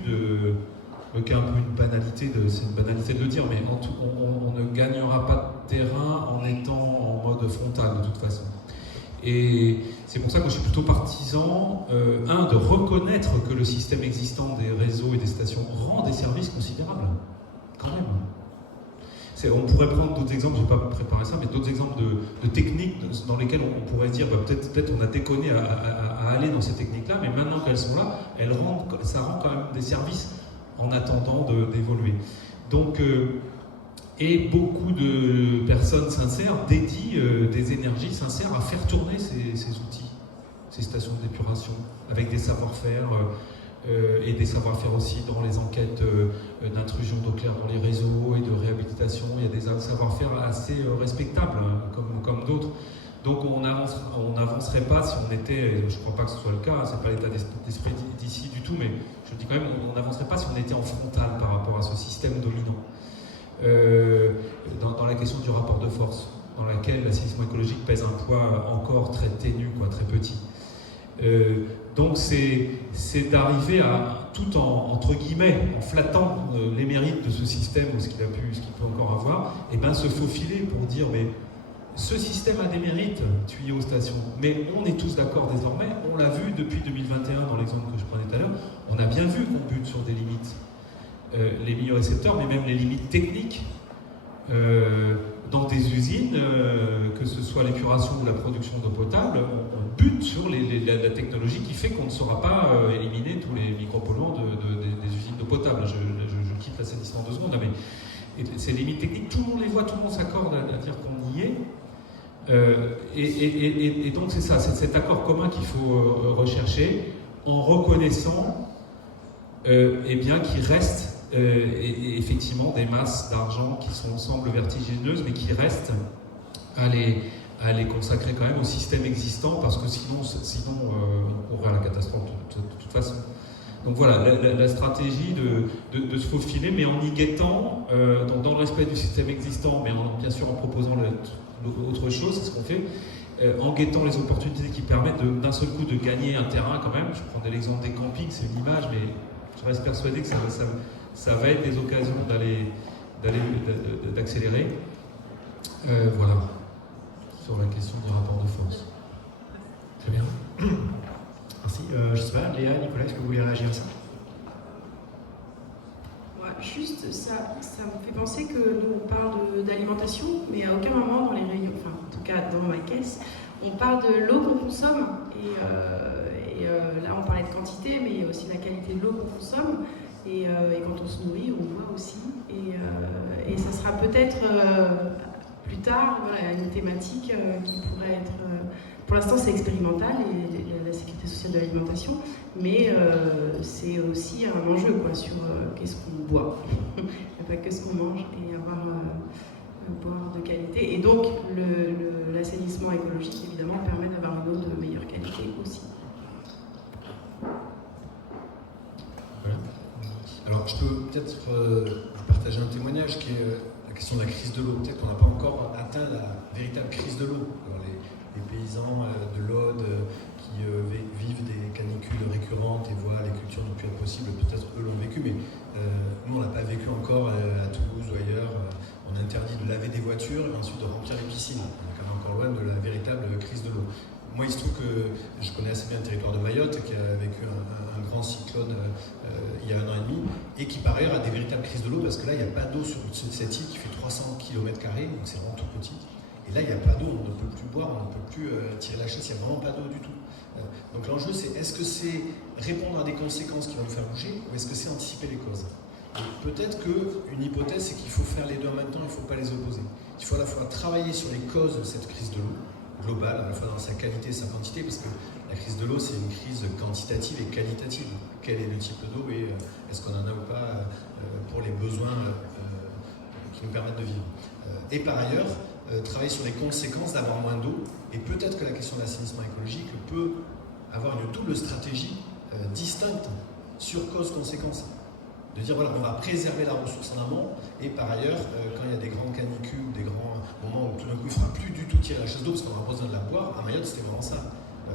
qui est un peu une banalité, c'est une banalité de le dire, mais on ne gagnera pas de terrain en étant en mode frontal de toute façon. Et c'est pour ça que je suis plutôt partisan, de reconnaître que le système existant des réseaux et des stations rend des services considérables, quand même. On pourrait prendre d'autres exemples, je n'ai pas préparé ça, mais d'autres exemples de techniques dans lesquelles on pourrait dire peut-être on a déconné à aller dans ces techniques-là, mais maintenant qu'elles sont là, ça rend quand même des services en attendant d'évoluer. Donc, et beaucoup de personnes sincères dédient des énergies sincères à faire tourner ces outils, ces stations d'épuration, avec des savoir-faire et des savoir-faire aussi dans les enquêtes d'intrusion d'eau claire dans les réseaux et de réhabilitation. Il y a des savoir-faire assez respectables, comme d'autres. Donc on n'avancerait pas si on était, je ne crois pas que ce soit le cas, c'est pas l'état d'esprit d'ici du tout, mais je dis quand même, on n'avancerait pas si on était en frontal par rapport à ce système dominant. Dans la question du rapport de force, dans laquelle l'assainissement écologique pèse un poids encore très ténu, très petit. Donc c'est d'arriver à, tout entre guillemets, en flattant les mérites de ce système ou ce qu'il peut encore avoir, et se faufiler pour dire mais ce système a des mérites, tuyaux, stations, mais on est tous d'accord désormais, on l'a vu depuis 2021 dans l'exemple que je prenais tout à l'heure, on a bien vu qu'on bute sur des limites. Les milieux-récepteurs, mais même les limites techniques dans des usines, que ce soit l'épuration ou la production d'eau potable, on bute sur la technologie qui fait qu'on ne saura pas éliminer tous les micropolluants des usines d'eau potable. Je quitte l'assainissement 2 secondes, mais ces limites techniques, tout le monde les voit, tout le monde s'accorde à dire qu'on y est. Et donc c'est ça, c'est cet accord commun qu'il faut rechercher en reconnaissant qu'il reste effectivement des masses d'argent qui semblent vertigineuses, mais qui restent à les consacrer quand même au système existant, parce que sinon on courrait à la catastrophe de toute façon. Donc voilà, la stratégie de se faufiler, mais en y guettant, dans le respect du système existant, mais bien sûr en proposant autre chose, c'est ce qu'on fait, en guettant les opportunités qui permettent d'un seul coup de gagner un terrain quand même. Je prends l'exemple des campings, c'est une image, mais je reste persuadé que ça va être des occasions d'accélérer. Voilà, sur la question du rapport de force. Très bien. Merci. Je ne sais pas, Léa, Nicolas, est-ce que vous voulez réagir à ça? Juste, ça me fait penser que nous on parle d'alimentation, mais à aucun moment dans les réunions, enfin en tout cas dans ma caisse, on parle de l'eau qu'on consomme. Et là on parlait de quantité, mais aussi de la qualité de l'eau qu'on consomme. Et quand on se nourrit, on boit aussi. Et ça sera peut-être plus tard une thématique qui pourrait être... pour l'instant, c'est expérimental, la sécurité sociale de l'alimentation, mais c'est aussi un enjeu sur qu'est-ce qu'on boit, pas que ce qu'on mange, et avoir boire de qualité. Et donc, l'assainissement écologique, évidemment, permet d'avoir une eau de meilleure qualité aussi. Voilà. Alors, je peux peut-être partager un témoignage qui est la question de la crise de l'eau. Peut-être qu'on n'a pas encore atteint la véritable crise de l'eau. Alors, les paysans de l'Aude qui vivent des canicules récurrentes et voient les cultures ne plus être possibles, peut-être eux l'ont vécu, mais nous on n'a pas vécu encore à Toulouse ou ailleurs. On interdit de laver des voitures et ensuite de remplir les piscines. On est quand même encore loin de la véritable crise de l'eau. Moi, il se trouve que je connais assez bien le territoire de Mayotte, qui a vécu un grand cyclone il y a 1 an et demi, et qui par ailleurs a des véritables crises de l'eau, parce que là, il n'y a pas d'eau sur cette île qui fait 300 km², donc c'est vraiment tout petit. Et là, il n'y a pas d'eau, on ne peut plus boire, on ne peut plus tirer la chasse, il n'y a vraiment pas d'eau du tout. Donc l'enjeu, c'est est-ce que c'est répondre à des conséquences qui vont nous faire bouger, ou est-ce que c'est anticiper les causes? Et peut-être qu'une hypothèse, c'est qu'il faut faire les deux en même temps, il ne faut pas les opposer. Il faut à la fois travailler sur les causes de cette crise de l'eau, globale, à la fois dans sa qualité et sa quantité, parce que la crise de l'eau, c'est une crise quantitative et qualitative. Quel est le type d'eau et est-ce qu'on en a ou pas pour les besoins qui nous permettent de vivre. Et par ailleurs, travailler sur les conséquences d'avoir moins d'eau, et peut-être que la question de l'assainissement écologique peut avoir une double stratégie distincte sur cause-conséquence. De dire voilà, on va préserver la ressource en amont, et par ailleurs, quand il y a des grandes canicules, des grands moments où tout d'un coup il ne fera plus du tout tirer la chasse d'eau parce qu'on a besoin de la boire, à Mayotte c'était vraiment ça.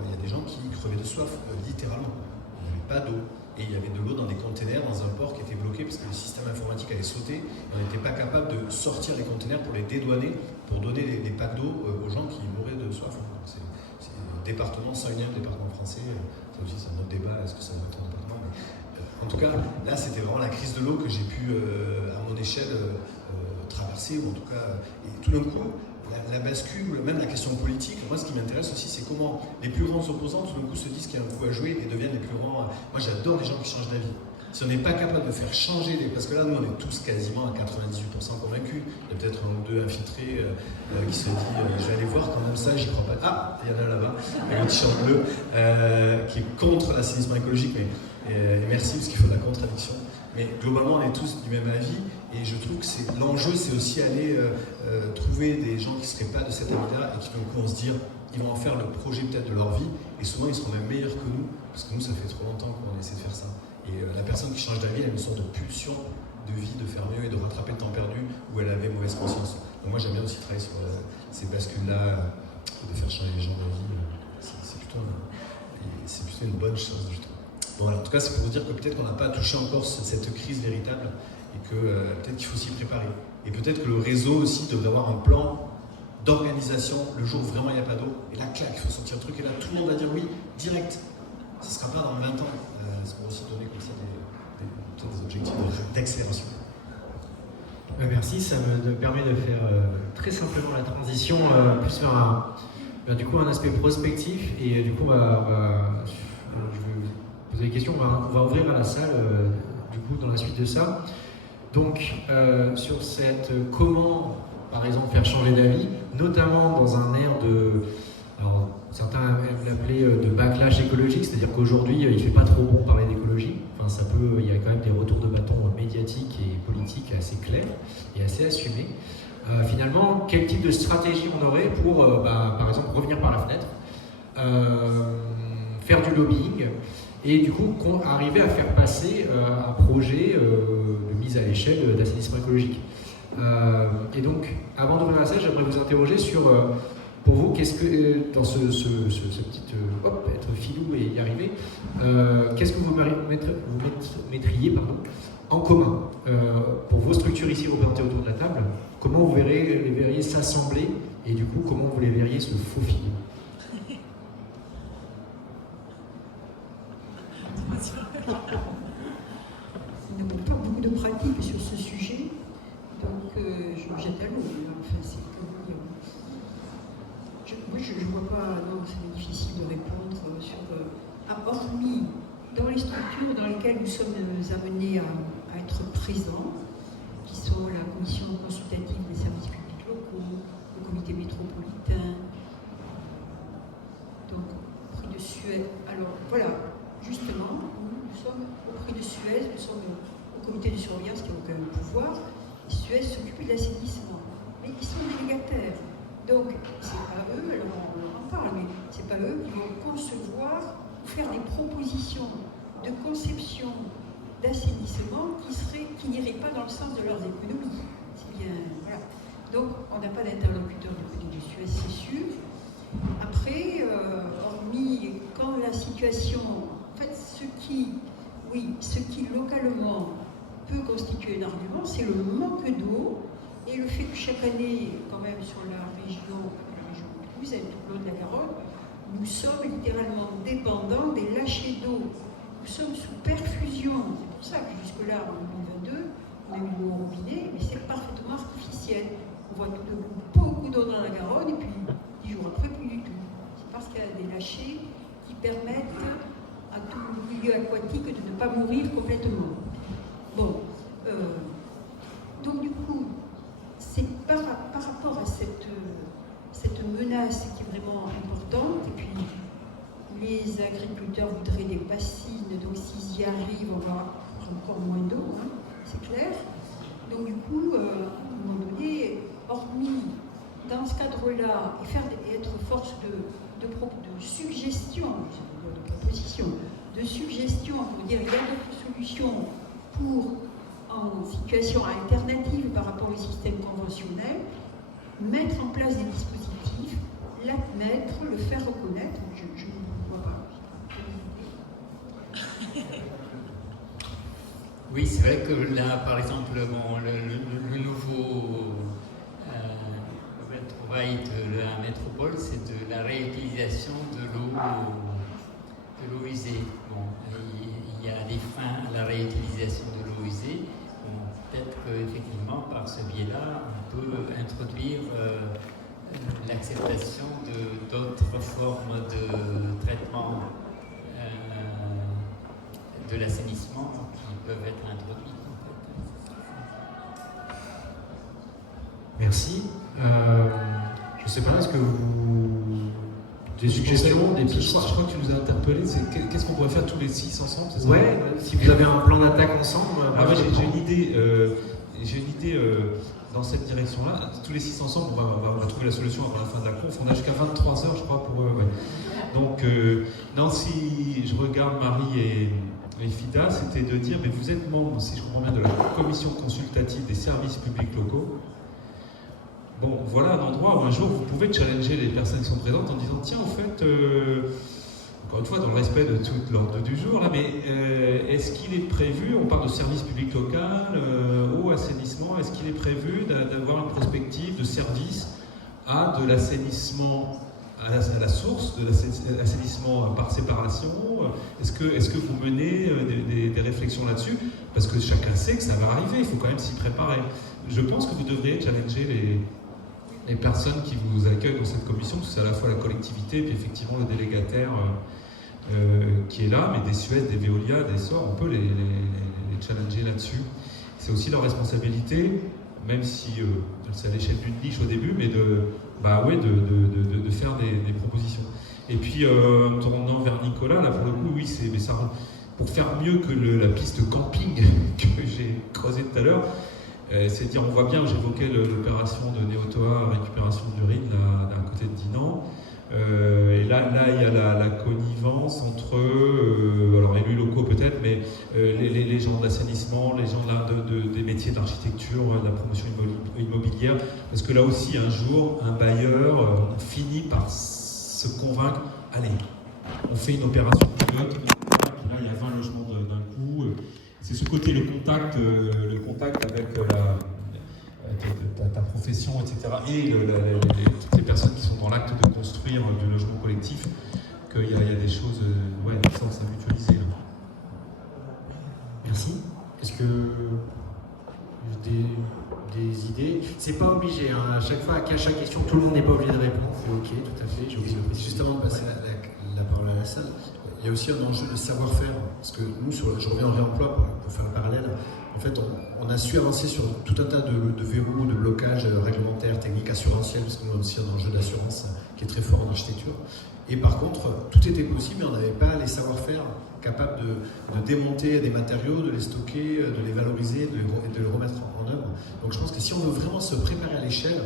Il y a des gens qui crevaient de soif, littéralement. Il n'y avait pas d'eau. Et il y avait de l'eau dans des containers, dans un port qui était bloqué parce que le système informatique avait sauté. Et on n'était pas capable de sortir les containers pour les dédouaner, pour donner les packs d'eau aux gens qui mouraient de soif. Donc c'est le département, 101e département français. Ça aussi, c'est un autre débat, est-ce que ça doit être un département, mais en tout cas, là, c'était vraiment la crise de l'eau que j'ai pu, à mon échelle, traverser, ou en tout cas, et tout d'un coup, la bascule, même la question politique, moi ce qui m'intéresse aussi, c'est comment les plus grands opposants tout d'un coup se disent qu'il y a un coup à jouer et deviennent les plus grands. Moi j'adore les gens qui changent d'avis. Si on n'est pas capable de faire changer parce que là nous on est tous quasiment à 98% convaincus, il y a peut-être un ou deux infiltrés qui se dit je vais aller voir quand même ça, j'y crois pas. Ah, il y en a là-bas, avec le t-shirt bleu, qui est contre l'assainissement écologique, mais merci parce qu'il faut de la contradiction. Mais globalement, on est tous du même avis, et je trouve que l'enjeu, c'est aussi aller trouver des gens qui ne seraient pas de cet avis-là, et qui d'un coup vont se dire, ils vont en faire le projet peut-être de leur vie, et souvent ils seront même meilleurs que nous, parce que nous, ça fait trop longtemps qu'on essaie de faire ça. Et la personne qui change d'avis, elle a une sorte de pulsion de vie, de faire mieux et de rattraper le temps perdu où elle avait mauvaise conscience. Donc moi, j'aime bien aussi travailler sur ces bascules-là, de faire changer les gens d'avis. C'est plutôt une bonne chose, justement. Bon, alors, en tout cas, c'est pour vous dire que peut-être qu'on n'a pas touché encore cette crise véritable, et que peut-être qu'il faut s'y préparer. Et peut-être que le réseau aussi devrait avoir un plan d'organisation le jour où vraiment il n'y a pas d'eau. Et là, clac, il faut sortir le truc, et là, tout le monde va dire oui, direct. Ce ne sera pas dans 20 ans. C'est pour aussi donner comme ça des objectifs d'accélération. Merci, ça me permet de faire très simplement la transition, plus vers un aspect prospectif, et du coup, je vais poser des questions, on va ouvrir à la salle, du coup, dans la suite de ça. Donc, sur comment, par exemple, faire changer d'avis, notamment dans un air alors, certains aiment l'appeler de backlash écologique, c'est-à-dire qu'aujourd'hui, il ne fait pas trop bon parler d'écologie. Enfin, il y a quand même des retours de bâton médiatiques et politiques assez clairs et assez assumés. Finalement, quel type de stratégie on aurait pour, par exemple, revenir par la fenêtre, faire du lobbying, et du coup, arriver à faire passer un projet de mise à l'échelle d'assainissement écologique. Et donc, avant d'ouvrir la salle, j'aimerais vous interroger sur... pour vous, qu'est-ce que, dans ce petit être filou et y arriver, qu'est-ce que vous mettriez en commun pour vos structures ici représentées autour de la table? Comment vous les verriez s'assembler, et du coup, comment vous les verriez se faufiler? Nous n'avons pas beaucoup de pratique sur ce sujet, donc je me jette à l'eau. Enfin, c'est que moi, je ne vois pas, non, c'est difficile de répondre sur, hormis dans les structures dans lesquelles nous sommes amenés à être présents, qui sont la commission consultative des services publics locaux, le comité métropolitain, donc au prix de Suez. Alors voilà, justement, nous sommes au prix de Suez, nous sommes au comité de surveillance qui a aucun pouvoir, et Suez s'occupe de l'assainissement, mais ils sont délégataires. Donc, c'est pas eux, alors on leur en parle, mais c'est pas eux qui vont concevoir, faire des propositions de conception d'assainissement qui n'iraient pas dans le sens de leurs économies. C'est bien, voilà. Donc, on n'a pas d'interlocuteur du côté de Suez, c'est sûr. Après, hormis quand la situation, en fait, ce qui localement peut constituer un argument, c'est le manque d'eau. Et le fait que chaque année, quand même, sur la région toulousaine, tout le long de la Garonne, nous sommes littéralement dépendants des lâchers d'eau. Nous sommes sous perfusion. C'est pour ça que jusque-là, en 2022, on a eu l'eau au robinet, mais c'est parfaitement artificiel. On voit tout de coup beaucoup d'eau dans la Garonne, et puis 10 jours après, plus du tout. C'est parce qu'il y a des lâchers qui permettent à tout le milieu aquatique de ne pas mourir complètement. Bon. Donc, du coup, c'est par rapport à cette menace qui est vraiment importante, et puis les agriculteurs voudraient des bassines, donc s'ils y arrivent, on va avoir encore moins d'eau, c'est clair. Donc du coup, à un moment donné, hormis dans ce cadre-là, et être force de suggestion, de proposition, de suggestion pour dire il y a d'autres solutions pour, en situation alternative par rapport au système conventionnel, mettre en place des dispositifs, l'admettre, le faire reconnaître, je ne vois pas. Oui, c'est vrai que là, par exemple, bon, le nouveau travail de la métropole, c'est de la réutilisation de l'eau usée. Bon, il y a des freins à la réutilisation de l'eau usée. Bon, peut-être qu'effectivement, par ce biais-là, on peut introduire l'acceptation d'autres formes de traitement de l'assainissement qui peuvent être introduites. En fait. Merci. Je ne sais pas, est-ce que vous... Des suggestions, des pistes? Je crois que tu nous as interpellés, c'est qu'est-ce qu'on pourrait faire tous les 6 ensemble, c'est ça? Ouais, si vous avez un plan d'attaque ensemble... J'ai une idée dans cette direction-là. Tous les 6 ensemble, on va trouver la solution avant la fin de la conf. On a jusqu'à 23h, je crois, pour... Ouais. Donc, non, si je regarde Marie et FIDA, c'était de dire, mais vous êtes membre, si je comprends bien, de la commission consultative des services publics locaux. Bon, voilà un endroit où un jour vous pouvez challenger les personnes qui sont présentes en disant, tiens, en fait, encore une fois, dans le respect de tout l'ordre du jour, là, mais est-ce qu'il est prévu, on parle de service public local, eau, assainissement, est-ce qu'il est prévu d'avoir une prospective de service à de l'assainissement à la source, de l'assainissement par séparation? Est-ce que vous menez des réflexions là-dessus? Parce que chacun sait que ça va arriver, il faut quand même s'y préparer. Je pense que vous devriez challenger les personnes qui vous accueillent dans cette commission, parce que c'est à la fois la collectivité et puis effectivement le délégataire qui est là, mais des Suez, des Veolia, des SOR, on peut les challenger là-dessus. C'est aussi leur responsabilité, même si c'est à l'échelle d'une niche au début, mais de faire des propositions. Et puis, en tournant vers Nicolas, là pour le coup, oui, mais ça, pour faire mieux que la piste camping que j'ai creusée tout à l'heure, c'est dire, on voit bien, j'évoquais l'opération de Néotoa, récupération d'urine d'un côté de Dinan. Et là, il y a la connivence entre, alors élus locaux peut-être, mais les gens de l'assainissement, les gens des métiers d'architecture, de la promotion immobilière, parce que là aussi, un jour, un bailleur finit par se convaincre, allez, on fait une opération pilote, puis là, il y a 20 logements d'un coup. C'est ce côté, le contact avec ta profession, etc., et toutes les personnes qui sont dans l'acte de construire du logement collectif, qu'il y a des choses, sans ça mutualiser. Là. Merci. Est-ce que des idées? C'est pas obligé, hein. À chaque fois, à chaque question, tout le monde n'est pas obligé de répondre. C'est ok, tout à fait. J'ai oublié de le préciser. Juste avant de passer la parole à la salle, il y a aussi un enjeu de savoir-faire, parce que nous, je reviens au réemploi pour faire le parallèle. En fait, on a su avancer sur tout un tas de verrous, de blocages réglementaires, techniques, assurantiels, parce que nous avons aussi un enjeu d'assurance qui est très fort en architecture. Et par contre, tout était possible, mais on n'avait pas les savoir-faire capables de démonter des matériaux, de les stocker, de les valoriser, de les remettre en œuvre. Donc je pense que si on veut vraiment se préparer à l'échelle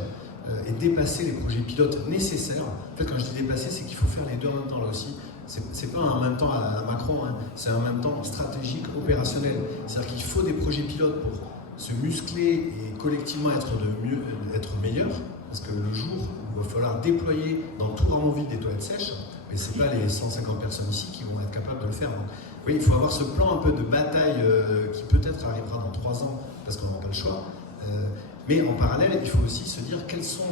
et dépasser les projets pilotes nécessaires, en fait, quand je dis dépasser, c'est qu'il faut faire les deux en même temps là aussi. C'est pas en même temps à Macron, hein. C'est en même temps stratégique, opérationnel. C'est-à-dire qu'il faut des projets pilotes pour se muscler et collectivement être meilleur, parce que le jour où il va falloir déployer dans tout Ramonville des toilettes sèches, mais c'est pas les 150 personnes ici qui vont être capables de le faire. Donc, oui, il faut avoir ce plan un peu de bataille qui peut-être arrivera dans 3 ans, parce qu'on n'a pas le choix. Mais en parallèle, il faut aussi se dire quels sont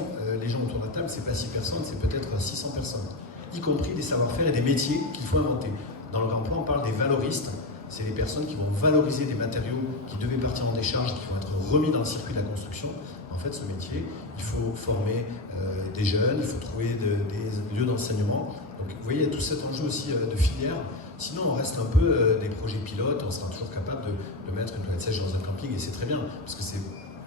les gens autour de la table. C'est pas 6 personnes, c'est peut-être 600 personnes, y compris des savoir-faire et des métiers qu'il faut inventer. Dans le grand plan, on parle des valoristes. C'est les personnes qui vont valoriser des matériaux qui devaient partir en décharge, qui vont être remis dans le circuit de la construction. En fait, ce métier, il faut former des jeunes, il faut trouver des lieux d'enseignement. Donc, vous voyez, il y a tout cet enjeu aussi de filière. Sinon, on reste un peu des projets pilotes, on sera toujours capable de mettre une toilette sèche dans un camping, et c'est très bien, parce que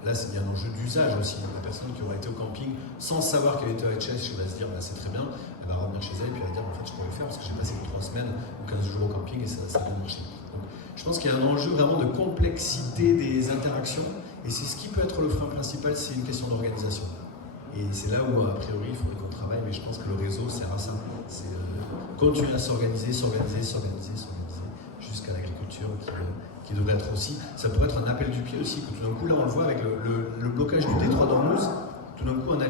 là, il y a un enjeu d'usage aussi. La personne qui aura été au camping sans savoir qu'elle était toilette sèche, elle va se dire, c'est très bien, elle va revenir chez elle, puis elle va dire, en fait, je pourrais le faire, parce que j'ai passé 3 semaines ou 15 jours au camping, et ça a bien marché. Donc, je pense qu'il y a un enjeu vraiment de complexité des interactions, et c'est ce qui peut être le frein principal, c'est une question d'organisation. Et c'est là où, a priori, il faudrait qu'on travaille, mais je pense que le réseau sert à ça. C'est continuer à s'organiser, jusqu'à l'agriculture qui devrait être aussi. Ça pourrait être un appel du pied aussi, que tout d'un coup, là, on le voit avec le blocage du détroit d'Ormuz. Tout d'un coup, on a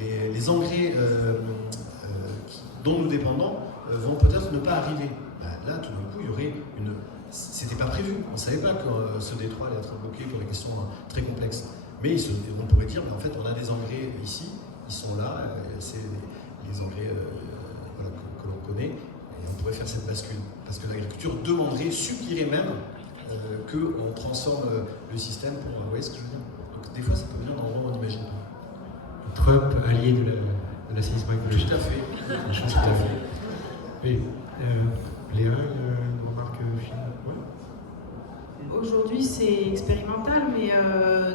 les engrais dont nous dépendons vont peut-être ne pas arriver. Là, tout d'un coup, il y aurait une... C'était pas prévu. On ne savait pas que ce détroit allait être bloqué pour des questions très complexes. Mais on pourrait dire, en fait, on a des engrais ici, ils sont là, c'est les engrais que l'on connaît, et on pourrait faire cette bascule. Parce que l'agriculture demanderait, supplierait même qu'on transforme le système pour... Vous voyez ce que je veux dire? Donc des fois, ça peut venir dans l'endroit où on n'imagine pas. Trump, allié de l'assainissement écologique. Tout à fait. Tout à fait. Oui. Léa, une remarque finale? Ouais. Aujourd'hui, c'est expérimental, mais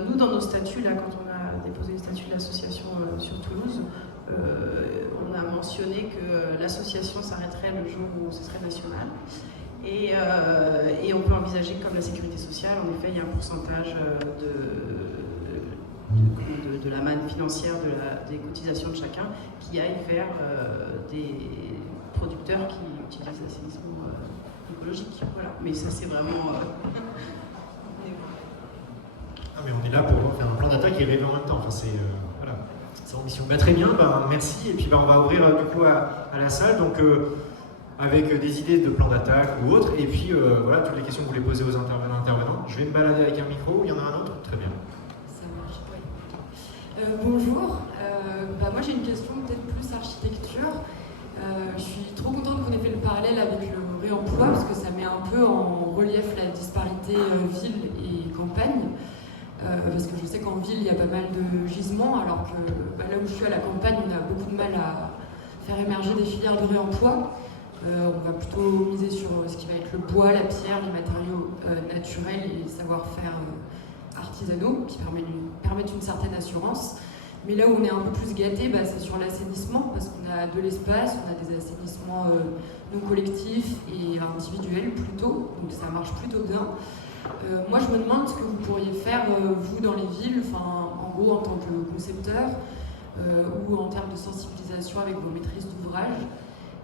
nous, dans nos statuts, là, quand on a déposé le statut de l'association sur Toulouse, on a mentionné que l'association s'arrêterait le jour où ce serait national. Et on peut envisager comme la sécurité sociale, en effet, il y a un pourcentage de la manne financière des cotisations de chacun qui aille vers des producteurs qui utilisent l'assainissement écologique. Voilà. Mais ça, c'est vraiment... mais on est là pour faire un plan d'attaque et rêver en même temps. Enfin, c'est voilà, c'est ambition. Très bien, merci. Et puis on va ouvrir du coup à la salle, donc avec des idées de plan d'attaque ou autre. Et puis voilà, toutes les questions que vous voulez poser aux intervenants. Je vais me balader avec un micro. Il y en a un autre? Très bien. Ça marche, oui. Bonjour. Moi j'ai une question peut-être plus architecture. Je suis trop contente qu'on ait fait le parallèle avec le réemploi parce que ça met un peu en relief la disparité ville et campagne. Parce que je sais qu'en ville il y a pas mal de gisements, alors que là où je suis à la campagne, on a beaucoup de mal à faire émerger des filières de réemploi. On va plutôt miser sur ce qui va être le bois, la pierre, les matériaux naturels et les savoir-faire artisanaux qui permettent une certaine assurance. Mais là où on est un peu plus gâté, c'est sur l'assainissement, parce qu'on a de l'espace, on a des assainissements non collectifs et individuels plutôt, donc ça marche plutôt bien. Moi je me demande ce que vous pourriez faire, vous, dans les villes, en gros en tant que concepteur, ou en termes de sensibilisation avec vos maîtrises d'ouvrage.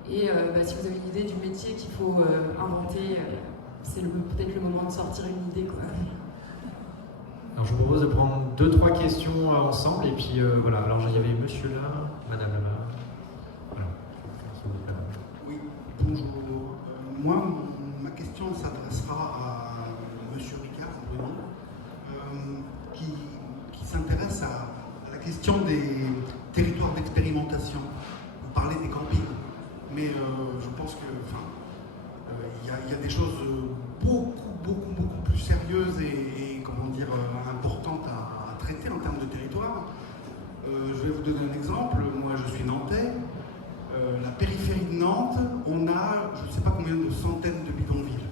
Et si vous avez une idée du métier qu'il faut inventer, c'est peut-être le moment de sortir une idée, quoi. Alors je vous propose de prendre 2-3 questions ensemble, et puis voilà. Alors il y avait monsieur là, madame là. Voilà. Oui, bonjour. Moi, ma question s'adressera à monsieur Ricard Bruno, qui s'intéresse à la question des territoires d'expérimentation. Vous parlez des campings, mais je pense que il y a des choses beaucoup plus sérieuses et comment dire, importantes à traiter en termes de territoire. Je vais vous donner un exemple. Moi, je suis nantais. La périphérie de Nantes, on a, je ne sais pas combien de centaines de bidonvilles.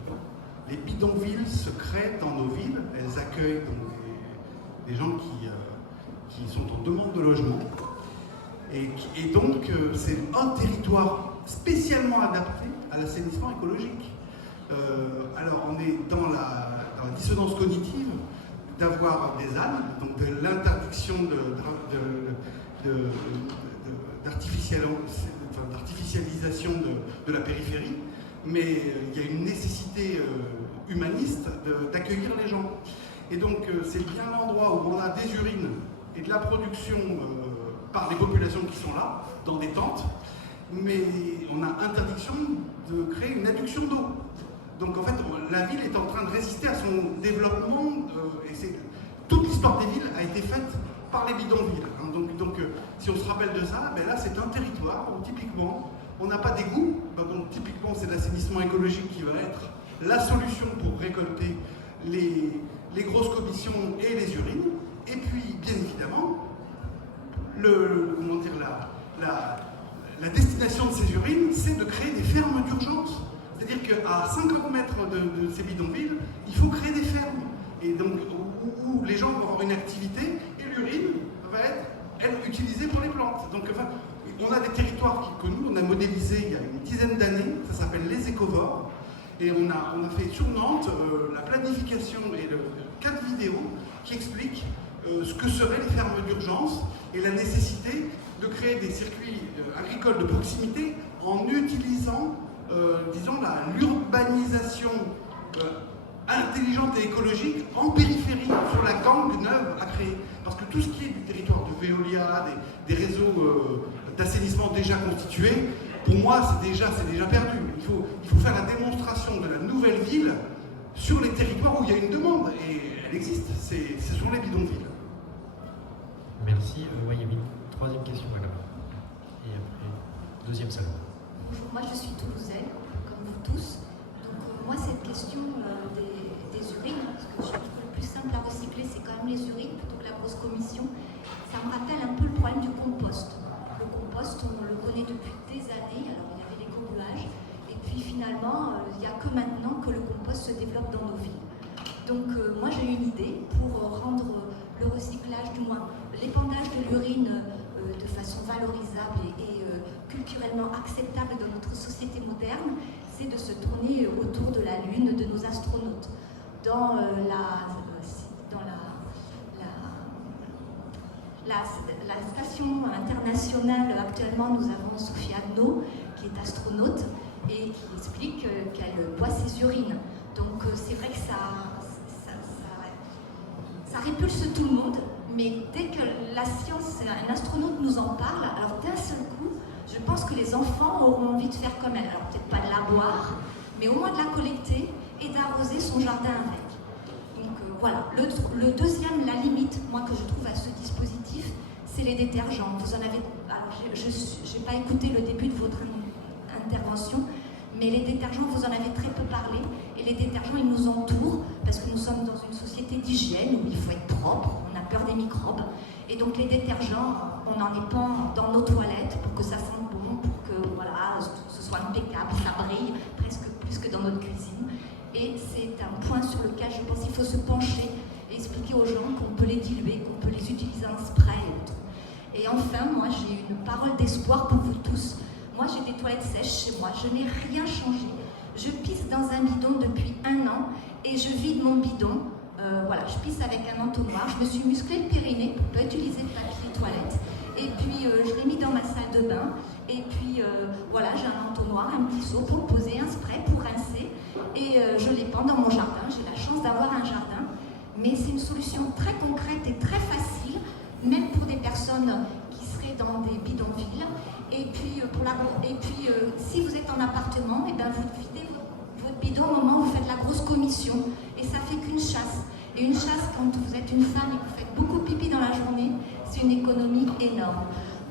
Les bidonvilles se créent dans nos villes. Elles accueillent donc des gens qui sont en demande de logement. Et donc, c'est un territoire spécialement adapté à l'assainissement écologique. Alors, on est dans la dissonance cognitive d'avoir des ânes, donc de l'interdiction d'artificialisation de la périphérie, mais il y a une nécessité humaniste d'accueillir les gens. Et donc, c'est bien l'endroit où on a des urines et de la production par des populations qui sont là, dans des tentes, mais on a interdiction de créer une adduction d'eau. Donc en fait, la ville est en train de résister à son développement, et toute l'histoire des villes a été faite par les bidonvilles. Hein. Donc si on se rappelle de ça, là c'est un territoire où typiquement on n'a pas d'égout, donc typiquement c'est l'assainissement écologique qui va être la solution pour récolter les grosses commissions et les urines. Et puis bien évidemment, la destination de ces urines, c'est de créer des fermes d'urgence. C'est-à-dire qu'à 50 mètres de ces bidonvilles, il faut créer des fermes. Et donc, où les gens vont avoir une activité et l'urine va être, elle, utilisée pour les plantes. Donc, on a des territoires que nous, on a modélisés il y a une dizaine d'années, ça s'appelle les écovores. Et on a fait sur Nantes la planification et le cadre vidéo qui explique ce que seraient les fermes d'urgence et la nécessité de créer des circuits agricoles de proximité en utilisant, disons, l'urbanisation intelligente et écologique en périphérie, sur la gangue neuve à créer. Parce que tout ce qui est du territoire de Veolia, des réseaux d'assainissement déjà constitués, pour moi, c'est déjà perdu. Il faut faire la démonstration de la nouvelle ville sur les territoires où il y a une demande, et elle existe, ce sont les bidonvilles. Merci. Il y avait une troisième question là. Et après, deuxième salon. Bonjour, moi je suis toulousaine, comme vous tous. Donc moi cette question des urines, parce que je trouve que le plus simple à recycler c'est quand même les urines plutôt que la grosse commission, ça me rappelle un peu le problème du compost. Le compost, on le connaît depuis des années, alors il y avait l'éco-buage, et puis finalement il n'y a que maintenant que le compost se développe dans nos villes. Donc moi j'ai une idée pour rendre le recyclage, du moins l'épandage de l'urine de façon valorisable et culturellement acceptable dans notre société moderne, c'est de se tourner autour de la Lune, de nos astronautes. Dans la station internationale, actuellement, nous avons Sophie Agneau, qui est astronaute, et qui explique qu'elle boit ses urines. Donc c'est vrai que ça répulse tout le monde, mais dès que la science, un astronaute nous en parle, alors d'un seul coup, je pense que les enfants auront envie de faire comme elle. Alors peut-être pas de la boire, mais au moins de la collecter et d'arroser son jardin avec. Donc voilà. Le deuxième, la limite, moi, que je trouve à ce dispositif, c'est les détergents. Vous en avez. Alors je n'ai pas écouté le début de votre intervention, mais les détergents, vous en avez très peu parlé. Et les détergents, ils nous entourent parce que nous sommes dans une société d'hygiène où il faut être propre, on a peur des microbes. Et donc les détergents, on en épand dans nos toilettes pour que ça sente bon, pour que voilà, ce soit impeccable, ça brille presque plus que dans notre cuisine. Et c'est un point sur lequel je pense qu'il faut se pencher et expliquer aux gens qu'on peut les diluer, qu'on peut les utiliser en spray et autres. Et enfin, moi j'ai une parole d'espoir pour vous tous. Moi j'ai des toilettes sèches chez moi, je n'ai rien changé. Je pisse dans un bidon depuis 1 an et je vide mon bidon. Voilà, je pisse avec un entonnoir. Je me suis musclé le périnée pour ne pas utiliser le papier toilette. Et puis je l'ai mis dans ma salle de bain. Et puis voilà, j'ai un entonnoir, un petit seau pour poser, un spray pour rincer. Et je l'épand dans mon jardin. J'ai la chance d'avoir un jardin. Mais c'est une solution très concrète et très facile, même pour des personnes qui seraient dans des bidonvilles. Et puis, si vous êtes en appartement, et ben vous videz votre bidon au moment où vous faites la grosse commission. Et ça fait qu'une chasse. Et une chasse, quand vous êtes une femme et que vous faites beaucoup pipi dans la journée, c'est une économie énorme.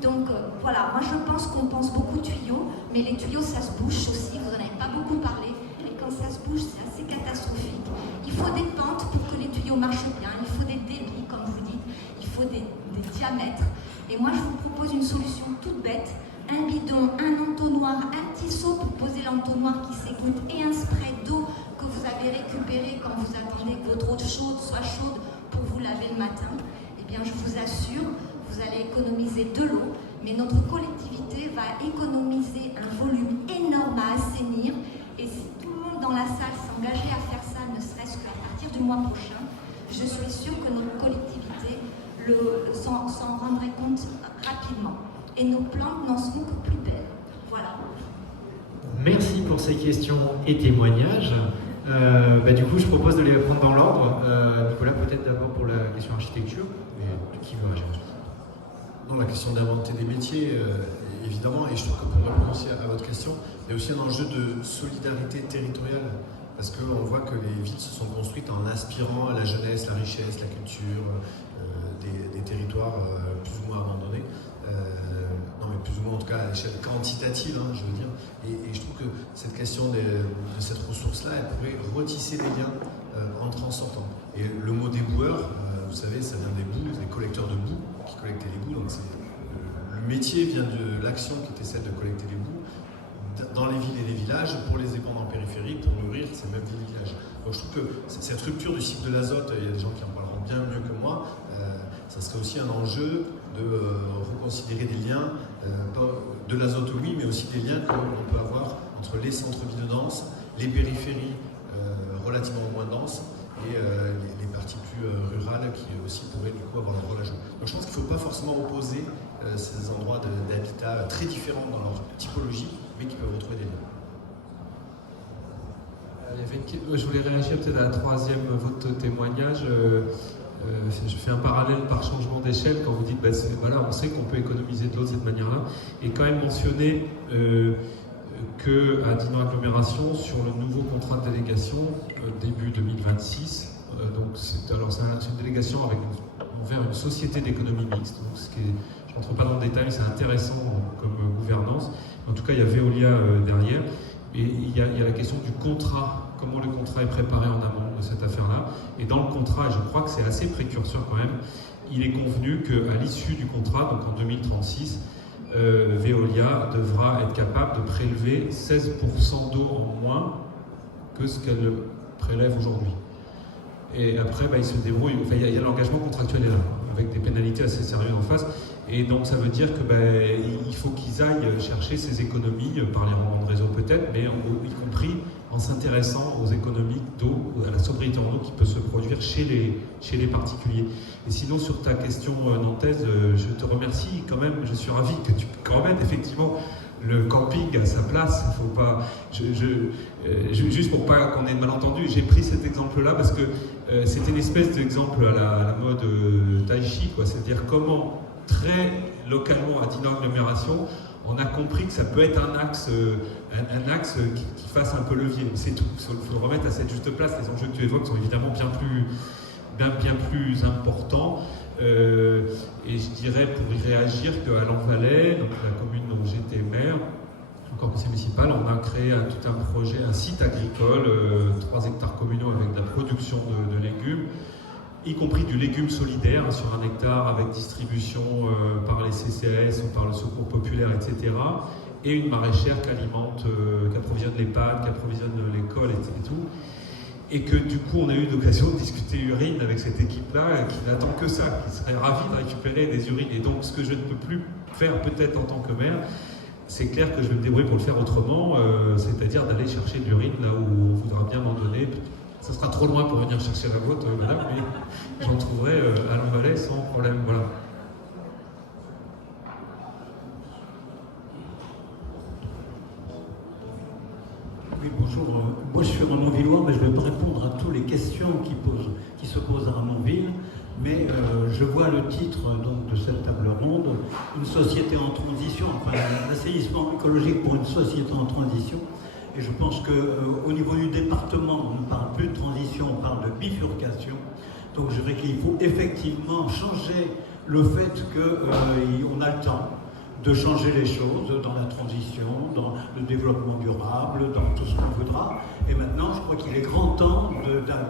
Donc voilà, moi je pense qu'on pense beaucoup tuyaux, mais les tuyaux ça se bouche aussi, vous n'en avez pas beaucoup parlé. Et quand ça se bouge, c'est assez catastrophique. Il faut des pentes pour que les tuyaux marchent bien, il faut des débits, comme vous dites, il faut des diamètres. Et moi je vous propose une solution toute bête. Un bidon, un entonnoir, un petit seau pour poser l'entonnoir qui s'égoutte et un spray d'eau que vous avez récupéré quand vous attendez que votre eau chaude soit chaude pour vous laver le matin. Eh bien, je vous assure, vous allez économiser de l'eau, mais notre collectivité va économiser un volume énorme à assainir. Et si tout le monde dans la salle s'engageait à faire ça, ne serait-ce qu'à partir du mois prochain, je suis sûre que notre collectivité s'en rendrait compte rapidement. Et nos plantes n'en seront que plus belles. Voilà. Merci pour ces questions et témoignages. Du coup, je propose de les prendre dans l'ordre. Nicolas, peut-être d'abord pour la question architecture. Mais qui veut réagir? Non, la question d'inventer des métiers, évidemment, et je trouve que pour répondre aussi à votre question, il y a aussi un enjeu de solidarité territoriale. Parce qu'on voit que les villes se sont construites en inspirant à la jeunesse, la richesse, la culture, des territoires plus ou moins abandonnés. Non, mais plus ou moins en tout cas à l'échelle quantitative, je veux dire. Et je trouve que cette question de cette ressource-là, elle pourrait retisser des liens entre en sortant. Et le mot déboueur, vous savez, ça vient des boues, des collecteurs de boue qui collectaient les boues. Donc le métier vient de l'action qui était celle de collecter les boues dans les villes et les villages pour les épandre en périphérie, pour nourrir ces mêmes villes et villages. Donc je trouve que cette rupture du cycle de l'azote, il y a des gens qui en parleront bien mieux que moi, ça serait aussi un enjeu de reconsidérer des liens, de l'azote oui, mais aussi des liens qu'on peut avoir entre les centres-villes denses, les périphéries relativement moins denses et les parties partie plus rurale qui aussi pourraient du coup avoir leur rôle à jouer. Donc je pense qu'il ne faut pas forcément opposer ces endroits d'habitat très différents dans leur typologie, mais qui peuvent retrouver des liens. Je voulais réagir peut-être à la troisième, votre témoignage. Je fais un parallèle par changement d'échelle quand vous dites voilà, on sait qu'on peut économiser de l'eau de cette manière-là, et quand même mentionner qu'à Dinan Agglomération, sur le nouveau contrat de délégation début 2026, donc c'est une délégation envers une société d'économie mixte. Donc je ne rentre pas dans le détail, c'est intéressant comme gouvernance. En tout cas, il y a Veolia derrière. Et il y a la question du contrat, comment le contrat est préparé en amont de cette affaire-là. Et dans le contrat, et je crois que c'est assez précurseur quand même, il est convenu qu'à l'issue du contrat, donc en 2036, Veolia devra être capable de prélever 16% d'eau en moins que ce qu'elle prélève aujourd'hui. Et après, il se débrouille, enfin, il y a l'engagement contractuel est là, avec des pénalités assez sérieuses en face. Et donc ça veut dire qu'il faut qu'ils aillent chercher ces économies par les rendements de réseau peut-être, mais y compris en s'intéressant aux économies d'eau, à la sobriété en eau qui peut se produire chez les particuliers. Et sinon, sur ta question nantaise, je te remercie quand même, je suis ravi que tu remettes effectivement le camping à sa place. Il faut pas, juste pour pas qu'on ait de malentendus, j'ai pris cet exemple-là parce que c'était une espèce d'exemple à la mode tai chi, quoi. C'est-à-dire comment très localement à Dinan Agglomération, on a compris que ça peut être un axe qui fasse un peu levier. C'est tout. Il faut le remettre à cette juste place. Les enjeux que tu évoques sont évidemment bien plus importants. Et je dirais, pour y réagir, qu'à Lanvalais, donc la commune dont j'étais maire, encore conseil municipal, on a créé tout un projet, un site agricole, 3 hectares communaux avec de la production de légumes, y compris du légume solidaire sur 1 hectare avec distribution par les CCAS ou par le Secours Populaire, etc. Et une maraîchère qui approvisionne les pâtes, qui approvisionne l'école et tout. Et que du coup, on a eu l'occasion de discuter urine avec cette équipe-là qui n'attend que ça, qui serait ravie de récupérer des urines. Et donc, ce que je ne peux plus faire peut-être en tant que maire, c'est clair que je vais me débrouiller pour le faire autrement, c'est-à-dire d'aller chercher de l'urine là où on voudra bien m'en donner. Ce sera trop loin pour venir chercher la vôtre, madame, mais j'en trouverai à Lanvalais sans problème. Voilà. Oui, bonjour. Moi, je suis Ramonvillois, mais je ne vais pas répondre à toutes les questions qui se posent à Ramonville. Mais je vois le titre donc, de cette table ronde, une société en transition, enfin l'assainissement écologique pour une société en transition. Et je pense qu'au niveau du département, on ne parle plus de transition, on parle de bifurcation. Donc je dirais qu'il faut effectivement changer le fait qu'on a le temps de changer les choses dans la transition, dans le développement durable, dans tout ce qu'on voudra. Et maintenant, je crois qu'il est grand temps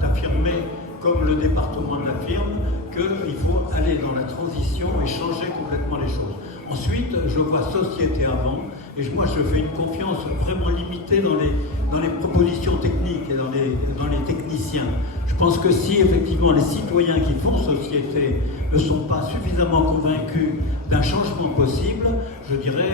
d'affirmer, comme le département l'affirme, qu'il faut aller dans la transition et changer complètement les choses. Ensuite, je vois société avant, et moi je fais une confiance vraiment limitée dans les propositions techniques et dans les techniciens. Je pense que si effectivement les citoyens qui font société ne sont pas suffisamment convaincus d'un changement possible, je dirais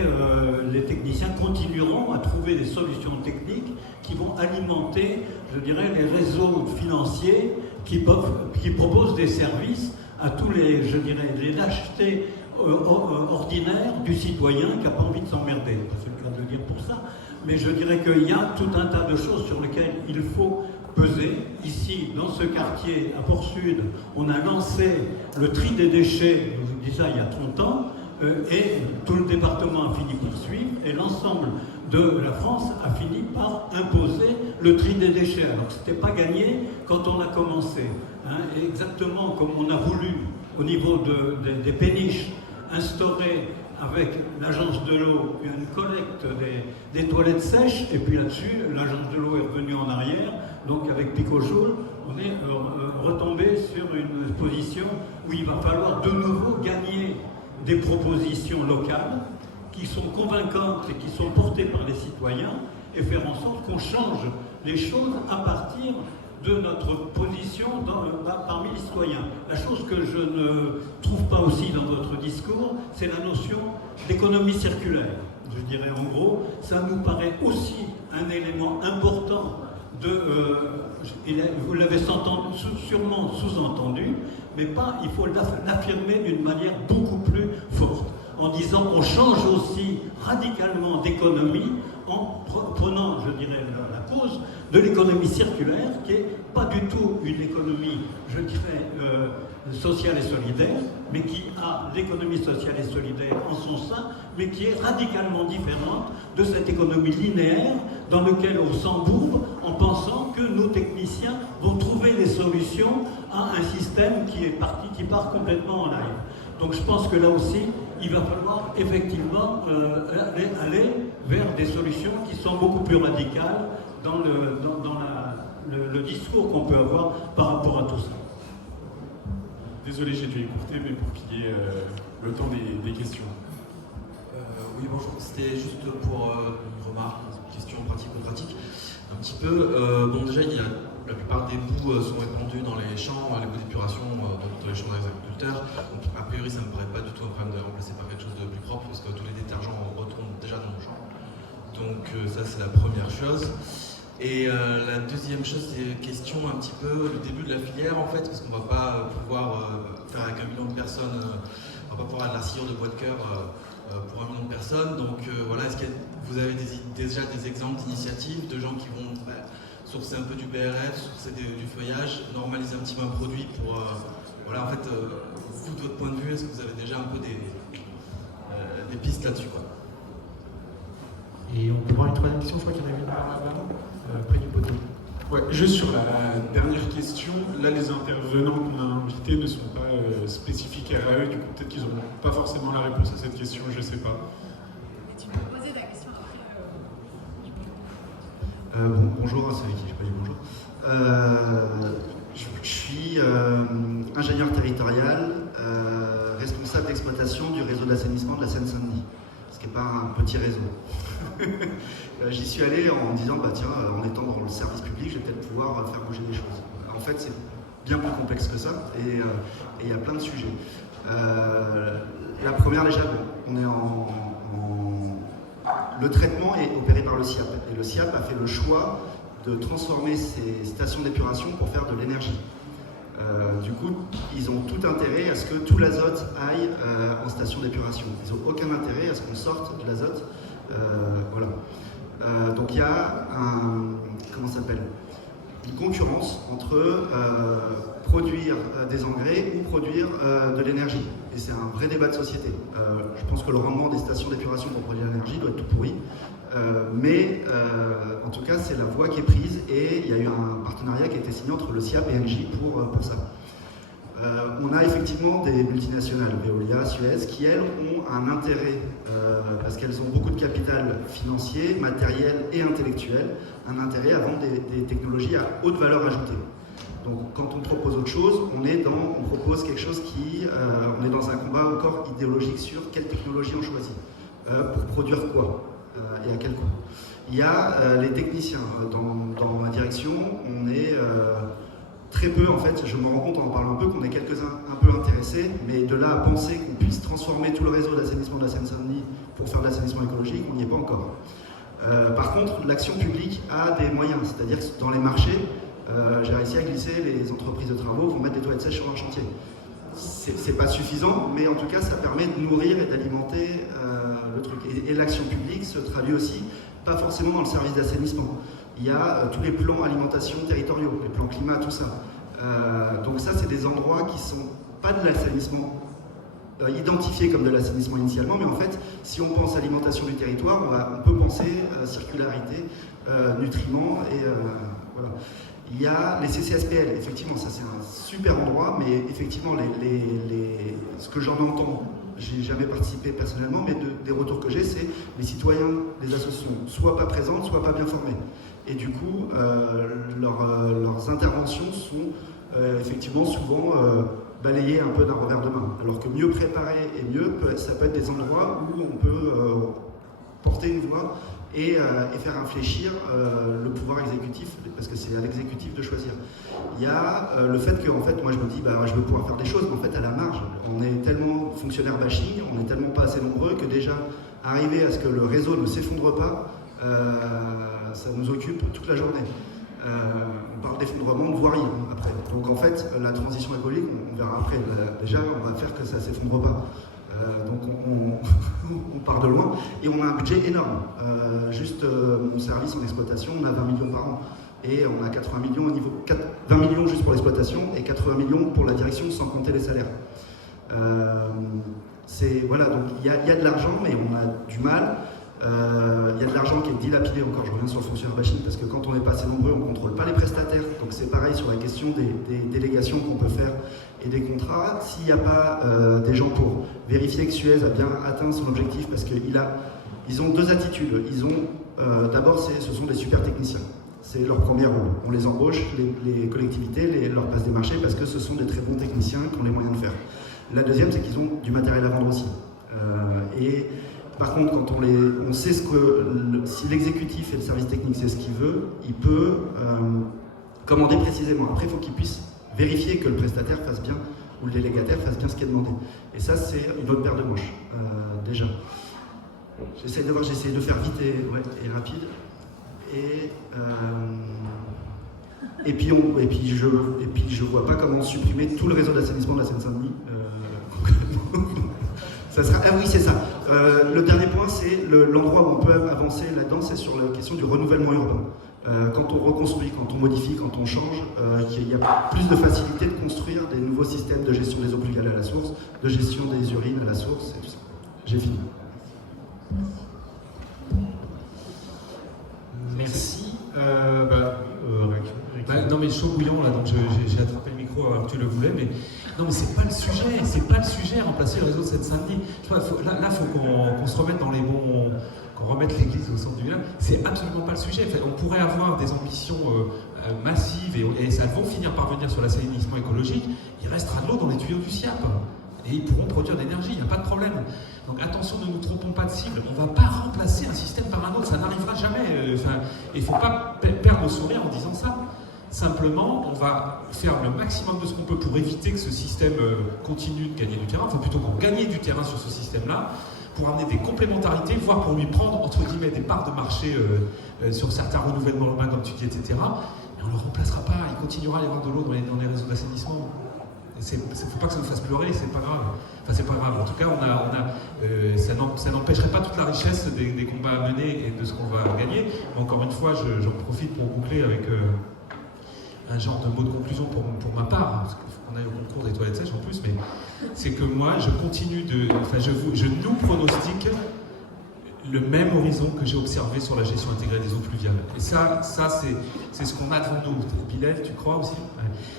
les techniciens continueront à trouver des solutions techniques qui vont alimenter, je dirais, les réseaux financiers qui proposent des services à tous les, je dirais, les lâchetés ordinaires du citoyen qui n'a pas envie de s'emmerder. C'est le cas de le dire pour ça. Mais je dirais qu'il y a tout un tas de choses sur lesquelles il faut peser. Ici, dans ce quartier, à Port-Sud, on a lancé le tri des déchets, je vous dis ça il y a 30 ans, et tout le département a fini par suivre, et l'ensemble de la France a fini par imposer le tri des déchets. Alors ce n'était pas gagné quand on a commencé. Et exactement comme on a voulu, au niveau des péniches, instaurer avec l'agence de l'eau une collecte des toilettes sèches, et puis là-dessus, l'agence de l'eau est revenue en arrière. Donc avec Picojoule, on est retombé sur une position où il va falloir de nouveau gagner des propositions locales qui sont convaincantes et qui sont portées par les citoyens, et faire en sorte qu'on change les choses à partir de notre position parmi les citoyens. La chose que je ne trouve pas aussi dans votre discours, c'est la notion d'économie circulaire. Je dirais en gros, ça nous paraît aussi un élément important vous l'avez sûrement sous-entendu, mais il faut l'affirmer d'une manière beaucoup plus forte, en disant on change aussi radicalement d'économie en prenant, je dirais, la cause de l'économie circulaire, qui n'est pas du tout une économie, je dirais, sociale et solidaire, mais qui a l'économie sociale et solidaire en son sein, mais qui est radicalement différente de cette économie linéaire dans laquelle on s'embourbe en pensant que nos techniciens vont trouver des solutions à un système qui part complètement en live. Donc je pense que là aussi, il va falloir effectivement aller vers des solutions qui sont beaucoup plus radicales dans le discours qu'on peut avoir par rapport à tout ça. Désolé, j'ai dû écourter, mais pour qu'il y ait le temps des questions. Oui, bonjour. C'était juste pour une remarque, une question pratico-pratique. Un petit peu, bon déjà, la plupart des boues sont répandues dans les champs, les boues d'épuration dans les champs des agriculteurs. Donc, a priori, ça ne me paraît pas du tout un problème de les remplacer par quelque chose de plus propre, parce que tous les détergents retournent déjà dans nos champs. Donc ça, c'est la première chose. Et la deuxième chose, c'est question un petit peu le début de la filière, en fait, parce qu'on ne va pas pouvoir faire avec 1 million de personnes, on ne va pas pouvoir avoir de la sciure de bois de cœur pour 1 million de personnes. Donc voilà, est-ce que vous avez déjà des exemples d'initiatives de gens qui vont sourcer un peu du BRF, sourcer du feuillage, normaliser un petit peu un produit pour... voilà, en fait, vous, de votre point de vue, est-ce que vous avez déjà un peu des pistes là-dessus, quoi? Et on peut prendre une troisième question, je crois qu'il y en a une là-bas, près du poteau. Ouais, juste sur la dernière question, là les intervenants qu'on a invités ne sont pas spécifiques RAE, du coup peut-être qu'ils n'auront pas forcément la réponse à cette question, je ne sais pas. Mais tu peux poser ta question après. Bonjour, c'est Vicky, je n'ai pas dit bonjour. Je suis ingénieur territorial, responsable d'exploitation du réseau d'assainissement de la Seine-Saint-Denis, ce qui n'est pas un petit réseau. J'y suis allé en me disant, tiens, en étant dans le service public, je vais peut-être pouvoir faire bouger des choses. En fait, c'est bien plus complexe que ça, et il y a plein de sujets. La première, déjà, on est le traitement est opéré par le SIAP, et le SIAP a fait le choix de transformer ces stations d'épuration pour faire de l'énergie. Du coup, ils ont tout intérêt à ce que tout l'azote aille en station d'épuration. Ils n'ont aucun intérêt à ce qu'on sorte de l'azote. Voilà. Donc il y a une concurrence entre produire des engrais ou produire de l'énergie. Et c'est un vrai débat de société. Je pense que le rendement des stations d'épuration pour produire de l'énergie doit être tout pourri. Mais en tout cas, c'est la voie qui est prise et il y a eu un partenariat qui a été signé entre le SIAP et Engie pour ça. On a effectivement des multinationales, Veolia, Suez, qui elles ont un intérêt, parce qu'elles ont beaucoup de capital financier, matériel et intellectuel, un intérêt à vendre des technologies à haute valeur ajoutée. Donc quand on propose autre chose, on propose quelque chose on est dans un combat encore idéologique sur quelle technologie on choisit, pour produire quoi et à quel coût. Il y a les techniciens. Dans ma direction, on est très peu, en fait, je me rends compte en parlant un peu qu'on est quelques-uns un peu intéressés, mais de là à penser qu'on puisse transformer tout le réseau d'assainissement de la Seine-Saint-Denis pour faire de l'assainissement écologique, on n'y est pas encore. Par contre, l'action publique a des moyens, c'est-à-dire que dans les marchés, j'ai réussi à glisser, les entreprises de travaux vont mettre des toilettes sèches sur leur chantier. C'est pas suffisant, mais en tout cas, ça permet de nourrir et d'alimenter le truc. Et l'action publique se traduit aussi, pas forcément dans le service d'assainissement. Il y a tous les plans alimentation territoriaux, les plans climat, tout ça. Donc ça, c'est des endroits qui sont pas de l'assainissement, identifiés comme de l'assainissement initialement, mais en fait, si on pense alimentation du territoire, on peut penser circularité, nutriments, et voilà. Il y a les CCSPL, effectivement, ça c'est un super endroit, mais effectivement, ce que j'en entends, j'ai jamais participé personnellement, mais des retours que j'ai, c'est les citoyens des associations, soit pas présents, soit pas bien formés. Et du coup, leurs interventions sont effectivement souvent balayées un peu d'un revers de main. Alors que mieux préparer et mieux, ça peut être des endroits où on peut porter une voix et faire infléchir le pouvoir exécutif, parce que c'est à l'exécutif de choisir. Il y a le fait que, en fait, moi je me dis, je veux pouvoir faire des choses, mais en fait, à la marge, on est tellement fonctionnaire bashing, on est tellement pas assez nombreux que déjà, arriver à ce que le réseau ne s'effondre pas, ça nous occupe toute la journée. On parle d'effondrement de voirie après. Donc en fait, la transition écologique, on verra après. Déjà, on va faire que ça ne s'effondre pas. Donc on part de loin et on a un budget énorme. Juste mon service en exploitation, on a 20 millions par an. Et on a 80 millions au niveau 20 millions juste pour l'exploitation et 80 millions pour la direction sans compter les salaires. Voilà, donc il y a de l'argent, mais on a du mal. Il y a de l'argent qui est dilapidé encore, je reviens sur le fonctionnaire bashing, parce que quand on n'est pas assez nombreux, on ne contrôle pas les prestataires. Donc c'est pareil sur la question des délégations qu'on peut faire et des contrats. S'il n'y a pas des gens pour vérifier que Suez a bien atteint son objectif, parce qu'ils ont deux attitudes. D'abord, ce sont des super techniciens. C'est leur premier rôle. On les embauche, les collectivités leur passent des marchés parce que ce sont des très bons techniciens qui ont les moyens de faire. La deuxième, c'est qu'ils ont du matériel à vendre aussi. Et par contre, quand on sait si l'exécutif et le service technique sait ce qu'il veut, il peut commander précisément. Après, il faut qu'il puisse vérifier que le prestataire fasse bien ou le délégataire fasse bien ce qui est demandé. Et ça, c'est une autre paire de manches, déjà. J'essaie de faire vite et rapide. Et puis je vois pas comment supprimer tout le réseau d'assainissement de la Seine-Saint-Denis. Ça sera, oui, c'est ça. Le dernier point, c'est l'endroit où on peut avancer là-dedans, c'est sur la question du renouvellement urbain. Quand on reconstruit, quand on modifie, quand on change, il y a plus de facilité de construire des nouveaux systèmes de gestion des eaux pluviales à la source, de gestion des urines à la source, et tout ça. J'ai fini. Merci. Non mais chaud bouillant là, donc j'ai attrapé le micro alors que tu le voulais, mais non mais c'est pas le sujet, remplacer le réseau de Seine-Saint-Denis. Là faut qu'on se remette dans les bons, qu'on remette l'église au centre du village. C'est absolument pas le sujet. Enfin, on pourrait avoir des ambitions massives et ça va finir par venir sur l'assainissement écologique. Il restera de l'eau dans les tuyaux du SIAP. Et ils pourront produire de l'énergie, il n'y a pas de problème. Donc attention, ne nous trompons pas de cible. On ne va pas remplacer un système par un autre, ça n'arrivera jamais. Il ne faut pas perdre le sourire en disant ça. Simplement, on va faire le maximum de ce qu'on peut pour éviter que ce système continue de gagner du terrain, enfin plutôt pour gagner du terrain sur ce système-là, pour amener des complémentarités, voire pour lui prendre, entre guillemets, des parts de marché sur certains renouvellements urbains, comme tu dis, etc. Mais on ne le remplacera pas, il continuera à y avoir de l'eau dans les réseaux d'assainissement. Il ne faut pas que ça nous fasse pleurer, c'est pas grave. Enfin, c'est pas grave. En tout cas, ça n'empêcherait pas toute la richesse des combats à mener et de ce qu'on va gagner. Mais encore une fois, j'en profite pour boucler avec un genre de mot de conclusion pour ma part, parce qu'il faut qu'on aille au concours des toilettes sèches en plus, mais c'est que moi, je nous pronostique le même horizon que j'ai observé sur la gestion intégrée des eaux pluviales. Et ça c'est ce qu'on a devant nous. Bilal, tu crois aussi ?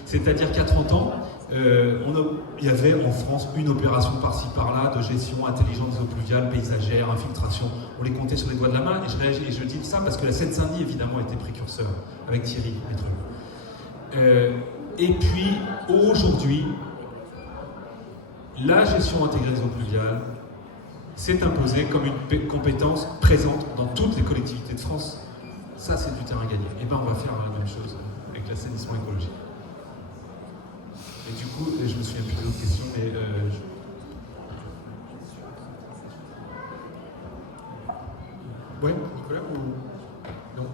C'est-à-dire qu'à 30 ans, il y avait en France une opération par-ci par-là de gestion intelligente des eaux pluviales, paysagère, infiltration. On les comptait sur les doigts de la main et je réagis et je dis ça parce que la Seine-Saint-Denis évidemment était précurseur avec Thierry Métreux. Et puis aujourd'hui, la gestion intégrée des eaux pluviales s'est imposée comme une compétence présente dans toutes les collectivités de France. Ça, c'est du terrain gagné. Et bien, on va faire la même chose avec l'assainissement écologique. Et du coup, je me souviens plus de l'autre question, mais Ouais, Nicolas ou non?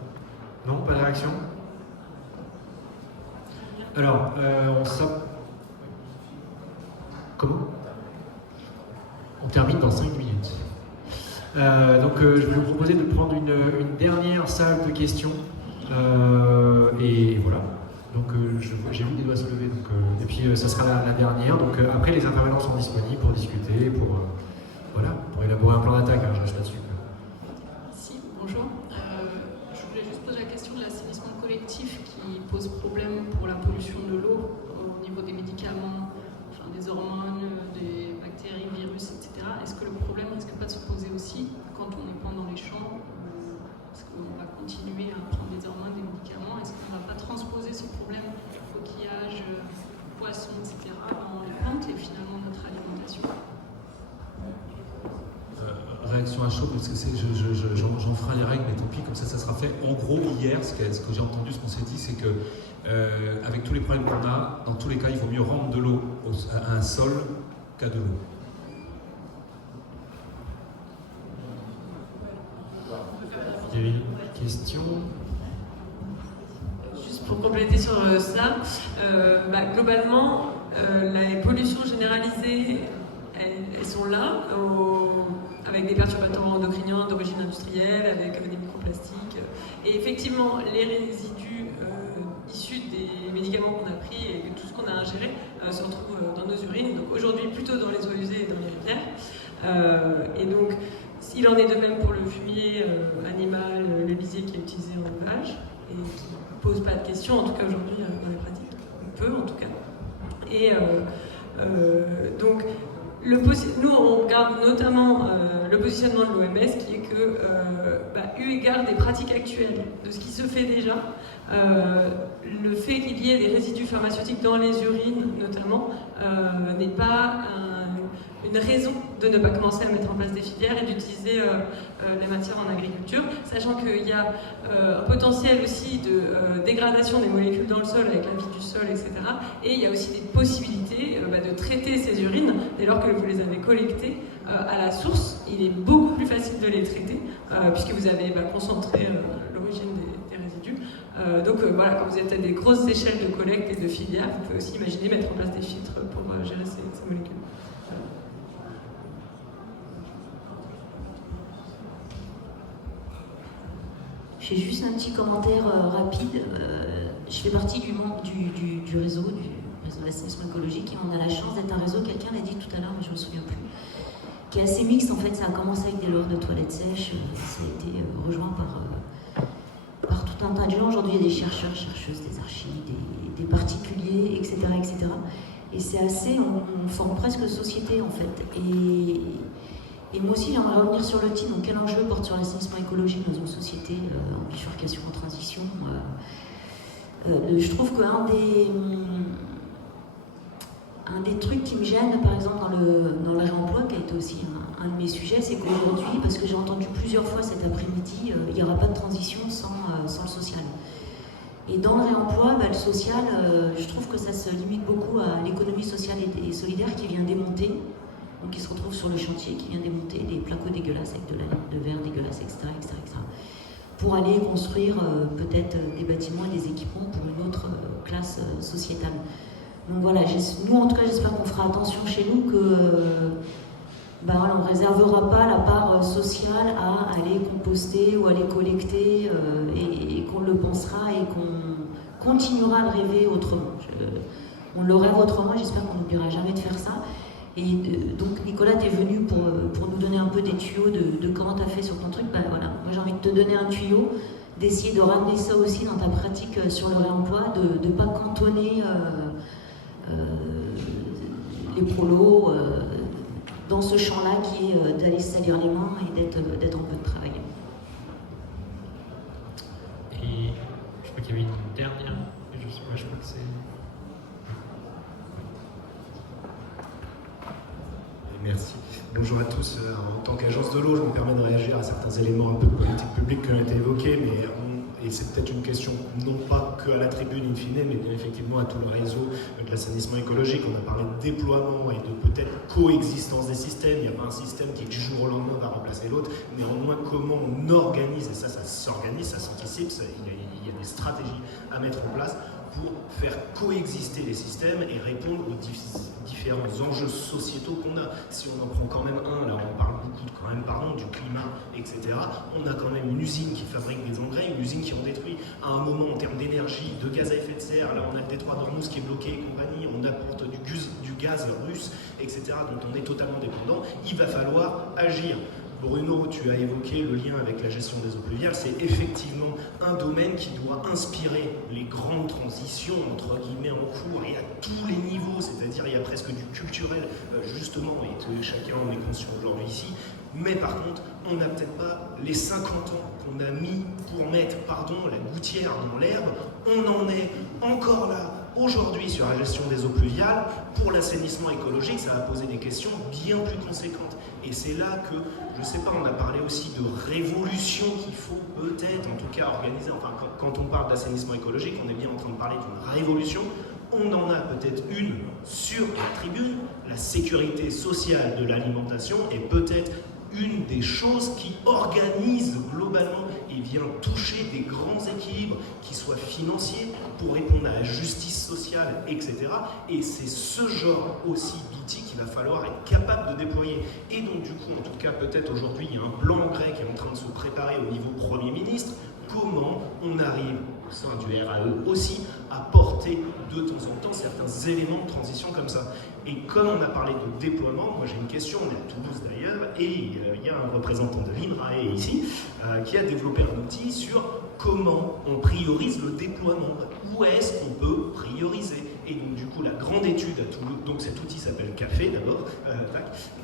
Non, pas de réaction? Alors, comment? On termine dans 5 minutes. Donc, je vais vous proposer de prendre une dernière salle de questions. Et voilà. Donc, j'ai vu des doigts se lever. Donc, et puis, ça sera la dernière. Donc, après, les intervenants sont disponibles pour discuter, pour élaborer un plan d'attaque. Je reste là-dessus. Si, bonjour. Je voulais juste poser la question de l'assainissement collectif qui pose problème pour la pollution de l'eau au niveau des médicaments, enfin, des hormones, des bactéries, virus, etc. Est-ce que le problème risque pas de se poser aussi quand on est pas dans les champs? Est-ce qu'on va continuer à prendre des hormones, des médicaments? Est-ce qu'on ne va pas transposer ce problème coquillage, poissons, etc. dans les plantes et finalement notre alimentation? Réaction à chaud, parce que j'en ferai les règles, mais tant pis, comme ça sera fait. En gros, hier, ce que j'ai entendu, ce qu'on s'est dit, c'est que avec tous les problèmes qu'on a, dans tous les cas, il vaut mieux rendre de l'eau à un sol qu'à de l'eau. Il y avait une question. pour compléter sur ça, globalement, les pollutions généralisées, elles sont là, avec des perturbateurs endocriniens d'origine industrielle, avec des microplastiques. Et effectivement, les résidus issus des médicaments qu'on a pris et tout ce qu'on a ingéré se retrouvent dans nos urines. Donc aujourd'hui, plutôt dans les eaux usées et dans les rivières. Et donc, il en est de même pour le fumier animal, le lisier qui est utilisé en élevage et qui ne pose pas de questions, en tout cas aujourd'hui dans les pratiques. Peu en tout cas. Et donc, nous, on regarde notamment le positionnement de l'OMS qui est que, eu égard des pratiques actuelles, de ce qui se fait déjà, le fait qu'il y ait des résidus pharmaceutiques dans les urines, notamment, n'est pas une raison de ne pas commencer à mettre en place des filières et d'utiliser les matières en agriculture, sachant qu'il y a un potentiel aussi de dégradation des molécules dans le sol avec la vie du sol, etc. Et il y a aussi des possibilités de traiter ces urines dès lors que vous les avez collectées à la source. Il est beaucoup plus facile de les traiter puisque vous avez concentré l'origine des résidus. Donc voilà, quand vous êtes à des grosses échelles de collecte et de filières, vous pouvez aussi imaginer mettre en place des filtres pour gérer ces molécules. J'ai juste un petit commentaire rapide. Je fais partie du réseau d'assainissement écologique et on a la chance d'être un réseau, quelqu'un l'a dit tout à l'heure, mais je ne me souviens plus, qui est assez mixte. En fait, ça a commencé avec des leurs de toilettes sèches, ça a été rejoint par tout un tas de gens. Aujourd'hui, il y a des chercheurs, chercheuses, des archives, des particuliers, etc., etc. Et c'est assez, on forme presque société en fait. Et moi aussi, j'aimerais revenir sur le titre. Donc, quel enjeu porte sur l'assainissement écologique dans une société en bifurcation, en transition je trouve qu'un des trucs qui me gêne, par exemple, dans le réemploi, qui a été aussi un de mes sujets, c'est qu'aujourd'hui, parce que j'ai entendu plusieurs fois cet après-midi, il n'y aura pas de transition sans le social. Et dans le réemploi, le social, je trouve que ça se limite beaucoup à l'économie sociale et solidaire qui vient démonter. Donc il se retrouve sur le chantier, qui vient démonter des placos dégueulasses avec de la laine de verre dégueulasse, etc., etc., etc. Pour aller construire peut-être des bâtiments et des équipements pour une autre classe sociétale. Donc voilà, nous en tout cas j'espère qu'on fera attention chez nous que on ne réservera pas la part sociale à aller composter ou aller collecter et qu'on le pensera et qu'on continuera à rêver autrement. On le rêve autrement, j'espère qu'on n'oubliera jamais de faire ça. Et donc Nicolas, tu es venu pour nous donner un peu des tuyaux de comment tu as fait sur ton truc. Voilà, moi j'ai envie de te donner un tuyau, d'essayer de ramener ça aussi dans ta pratique sur le réemploi, de ne pas cantonner les prolos dans ce champ-là qui est d'aller se salir les mains et d'être en peu de travail. Et je crois qu'il y avait une dernière, je crois que c'est... Merci. Bonjour à tous. En tant qu'agence de l'eau, je me permets de réagir à certains éléments un peu de politique publique qui ont été évoqués, et c'est peut-être une question non pas qu'à la tribune in fine, mais bien effectivement à tout le réseau de l'assainissement écologique. On a parlé de déploiement et de peut-être coexistence des systèmes. Il n'y a pas un système qui du jour au lendemain va remplacer l'autre. Néanmoins, comment on organise, et ça s'organise, ça s'anticipe, il y a des stratégies à mettre en place pour faire coexister les systèmes et répondre aux différents enjeux sociétaux qu'on a. Si on en prend quand même un, là on parle beaucoup du climat, etc. On a quand même une usine qui fabrique des engrais, une usine qui en détruit à un moment en termes d'énergie, de gaz à effet de serre. Là on a le détroit d'Ormuz qui est bloqué et compagnie, on apporte du gaz russe, etc. dont on est totalement dépendant. Il va falloir agir. Bruno, tu as évoqué le lien avec la gestion des eaux pluviales. C'est effectivement un domaine qui doit inspirer les grandes transitions, entre guillemets, en cours, et à tous les niveaux, c'est-à-dire il y a presque du culturel, justement, et chacun en est conscient aujourd'hui ici. Mais par contre, on n'a peut-être pas les 50 ans qu'on a mis pour mettre, la gouttière dans l'herbe. On en est encore là aujourd'hui sur la gestion des eaux pluviales. Pour l'assainissement écologique, ça va poser des questions bien plus conséquentes. Et c'est là que, je ne sais pas, on a parlé aussi de révolution qu'il faut peut-être, en tout cas, organiser. Enfin, quand on parle d'assainissement écologique, on est bien en train de parler d'une révolution. On en a peut-être une sur la tribune. La sécurité sociale de l'alimentation est peut-être une des choses qui organise globalement et vient toucher des grands équilibres qui soient financiers pour répondre à la justice sociale, etc. Et c'est ce genre aussi d'outils qu'il va falloir être capable de déployer. Et donc du coup, en tout cas, peut-être aujourd'hui, il y a un blanc grec qui est en train de se préparer au niveau Premier ministre. Comment on arrive, au sein du RAE aussi, à porter de temps en temps certains éléments de transition comme ça. Et comme on a parlé de déploiement, moi j'ai une question, on est à Toulouse d'ailleurs, et il y a un représentant de l'INRAE ici, qui a développé un outil sur comment on priorise le déploiement. Où est-ce qu'on peut prioriser? Et donc du coup la grande étude à Toulouse, donc cet outil s'appelle CAFé d'abord,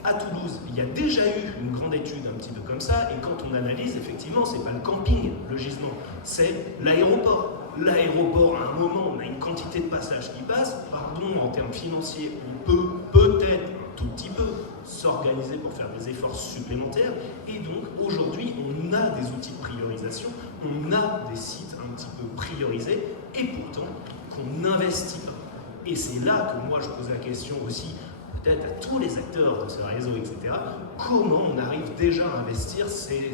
à Toulouse, il y a déjà eu une grande étude un petit peu comme ça, et quand on analyse, effectivement, c'est pas le camping, le gisement, c'est l'aéroport. L'aéroport, à un moment, on a une quantité de passages qui passent, pardon, en termes financiers, on peut peut-être un tout petit peu s'organiser pour faire des efforts supplémentaires, et donc aujourd'hui, on a des outils de priorisation, on a des sites un petit peu priorisés, et pourtant, qu'on n'investit pas. Et c'est là que moi je pose la question aussi, peut-être à tous les acteurs de ce réseau, etc., comment on arrive déjà à investir ces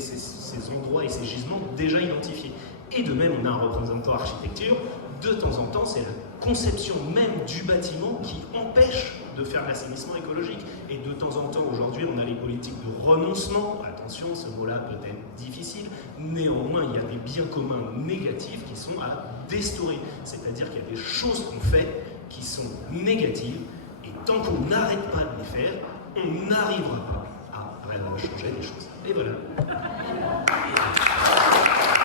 endroits et ces gisements déjà identifiés. Et de même, on a un représentant architecture, de temps en temps, c'est la conception même du bâtiment qui empêche de faire l'assainissement écologique. Et de temps en temps, aujourd'hui, on a les politiques de renoncement. Attention, ce mot-là peut être difficile. Néanmoins, il y a des biens communs négatifs qui sont à déstaurer. C'est-à-dire qu'il y a des choses qu'on fait qui sont négatives. Et tant qu'on n'arrête pas de les faire, on n'arrivera pas à changer des choses. Et voilà.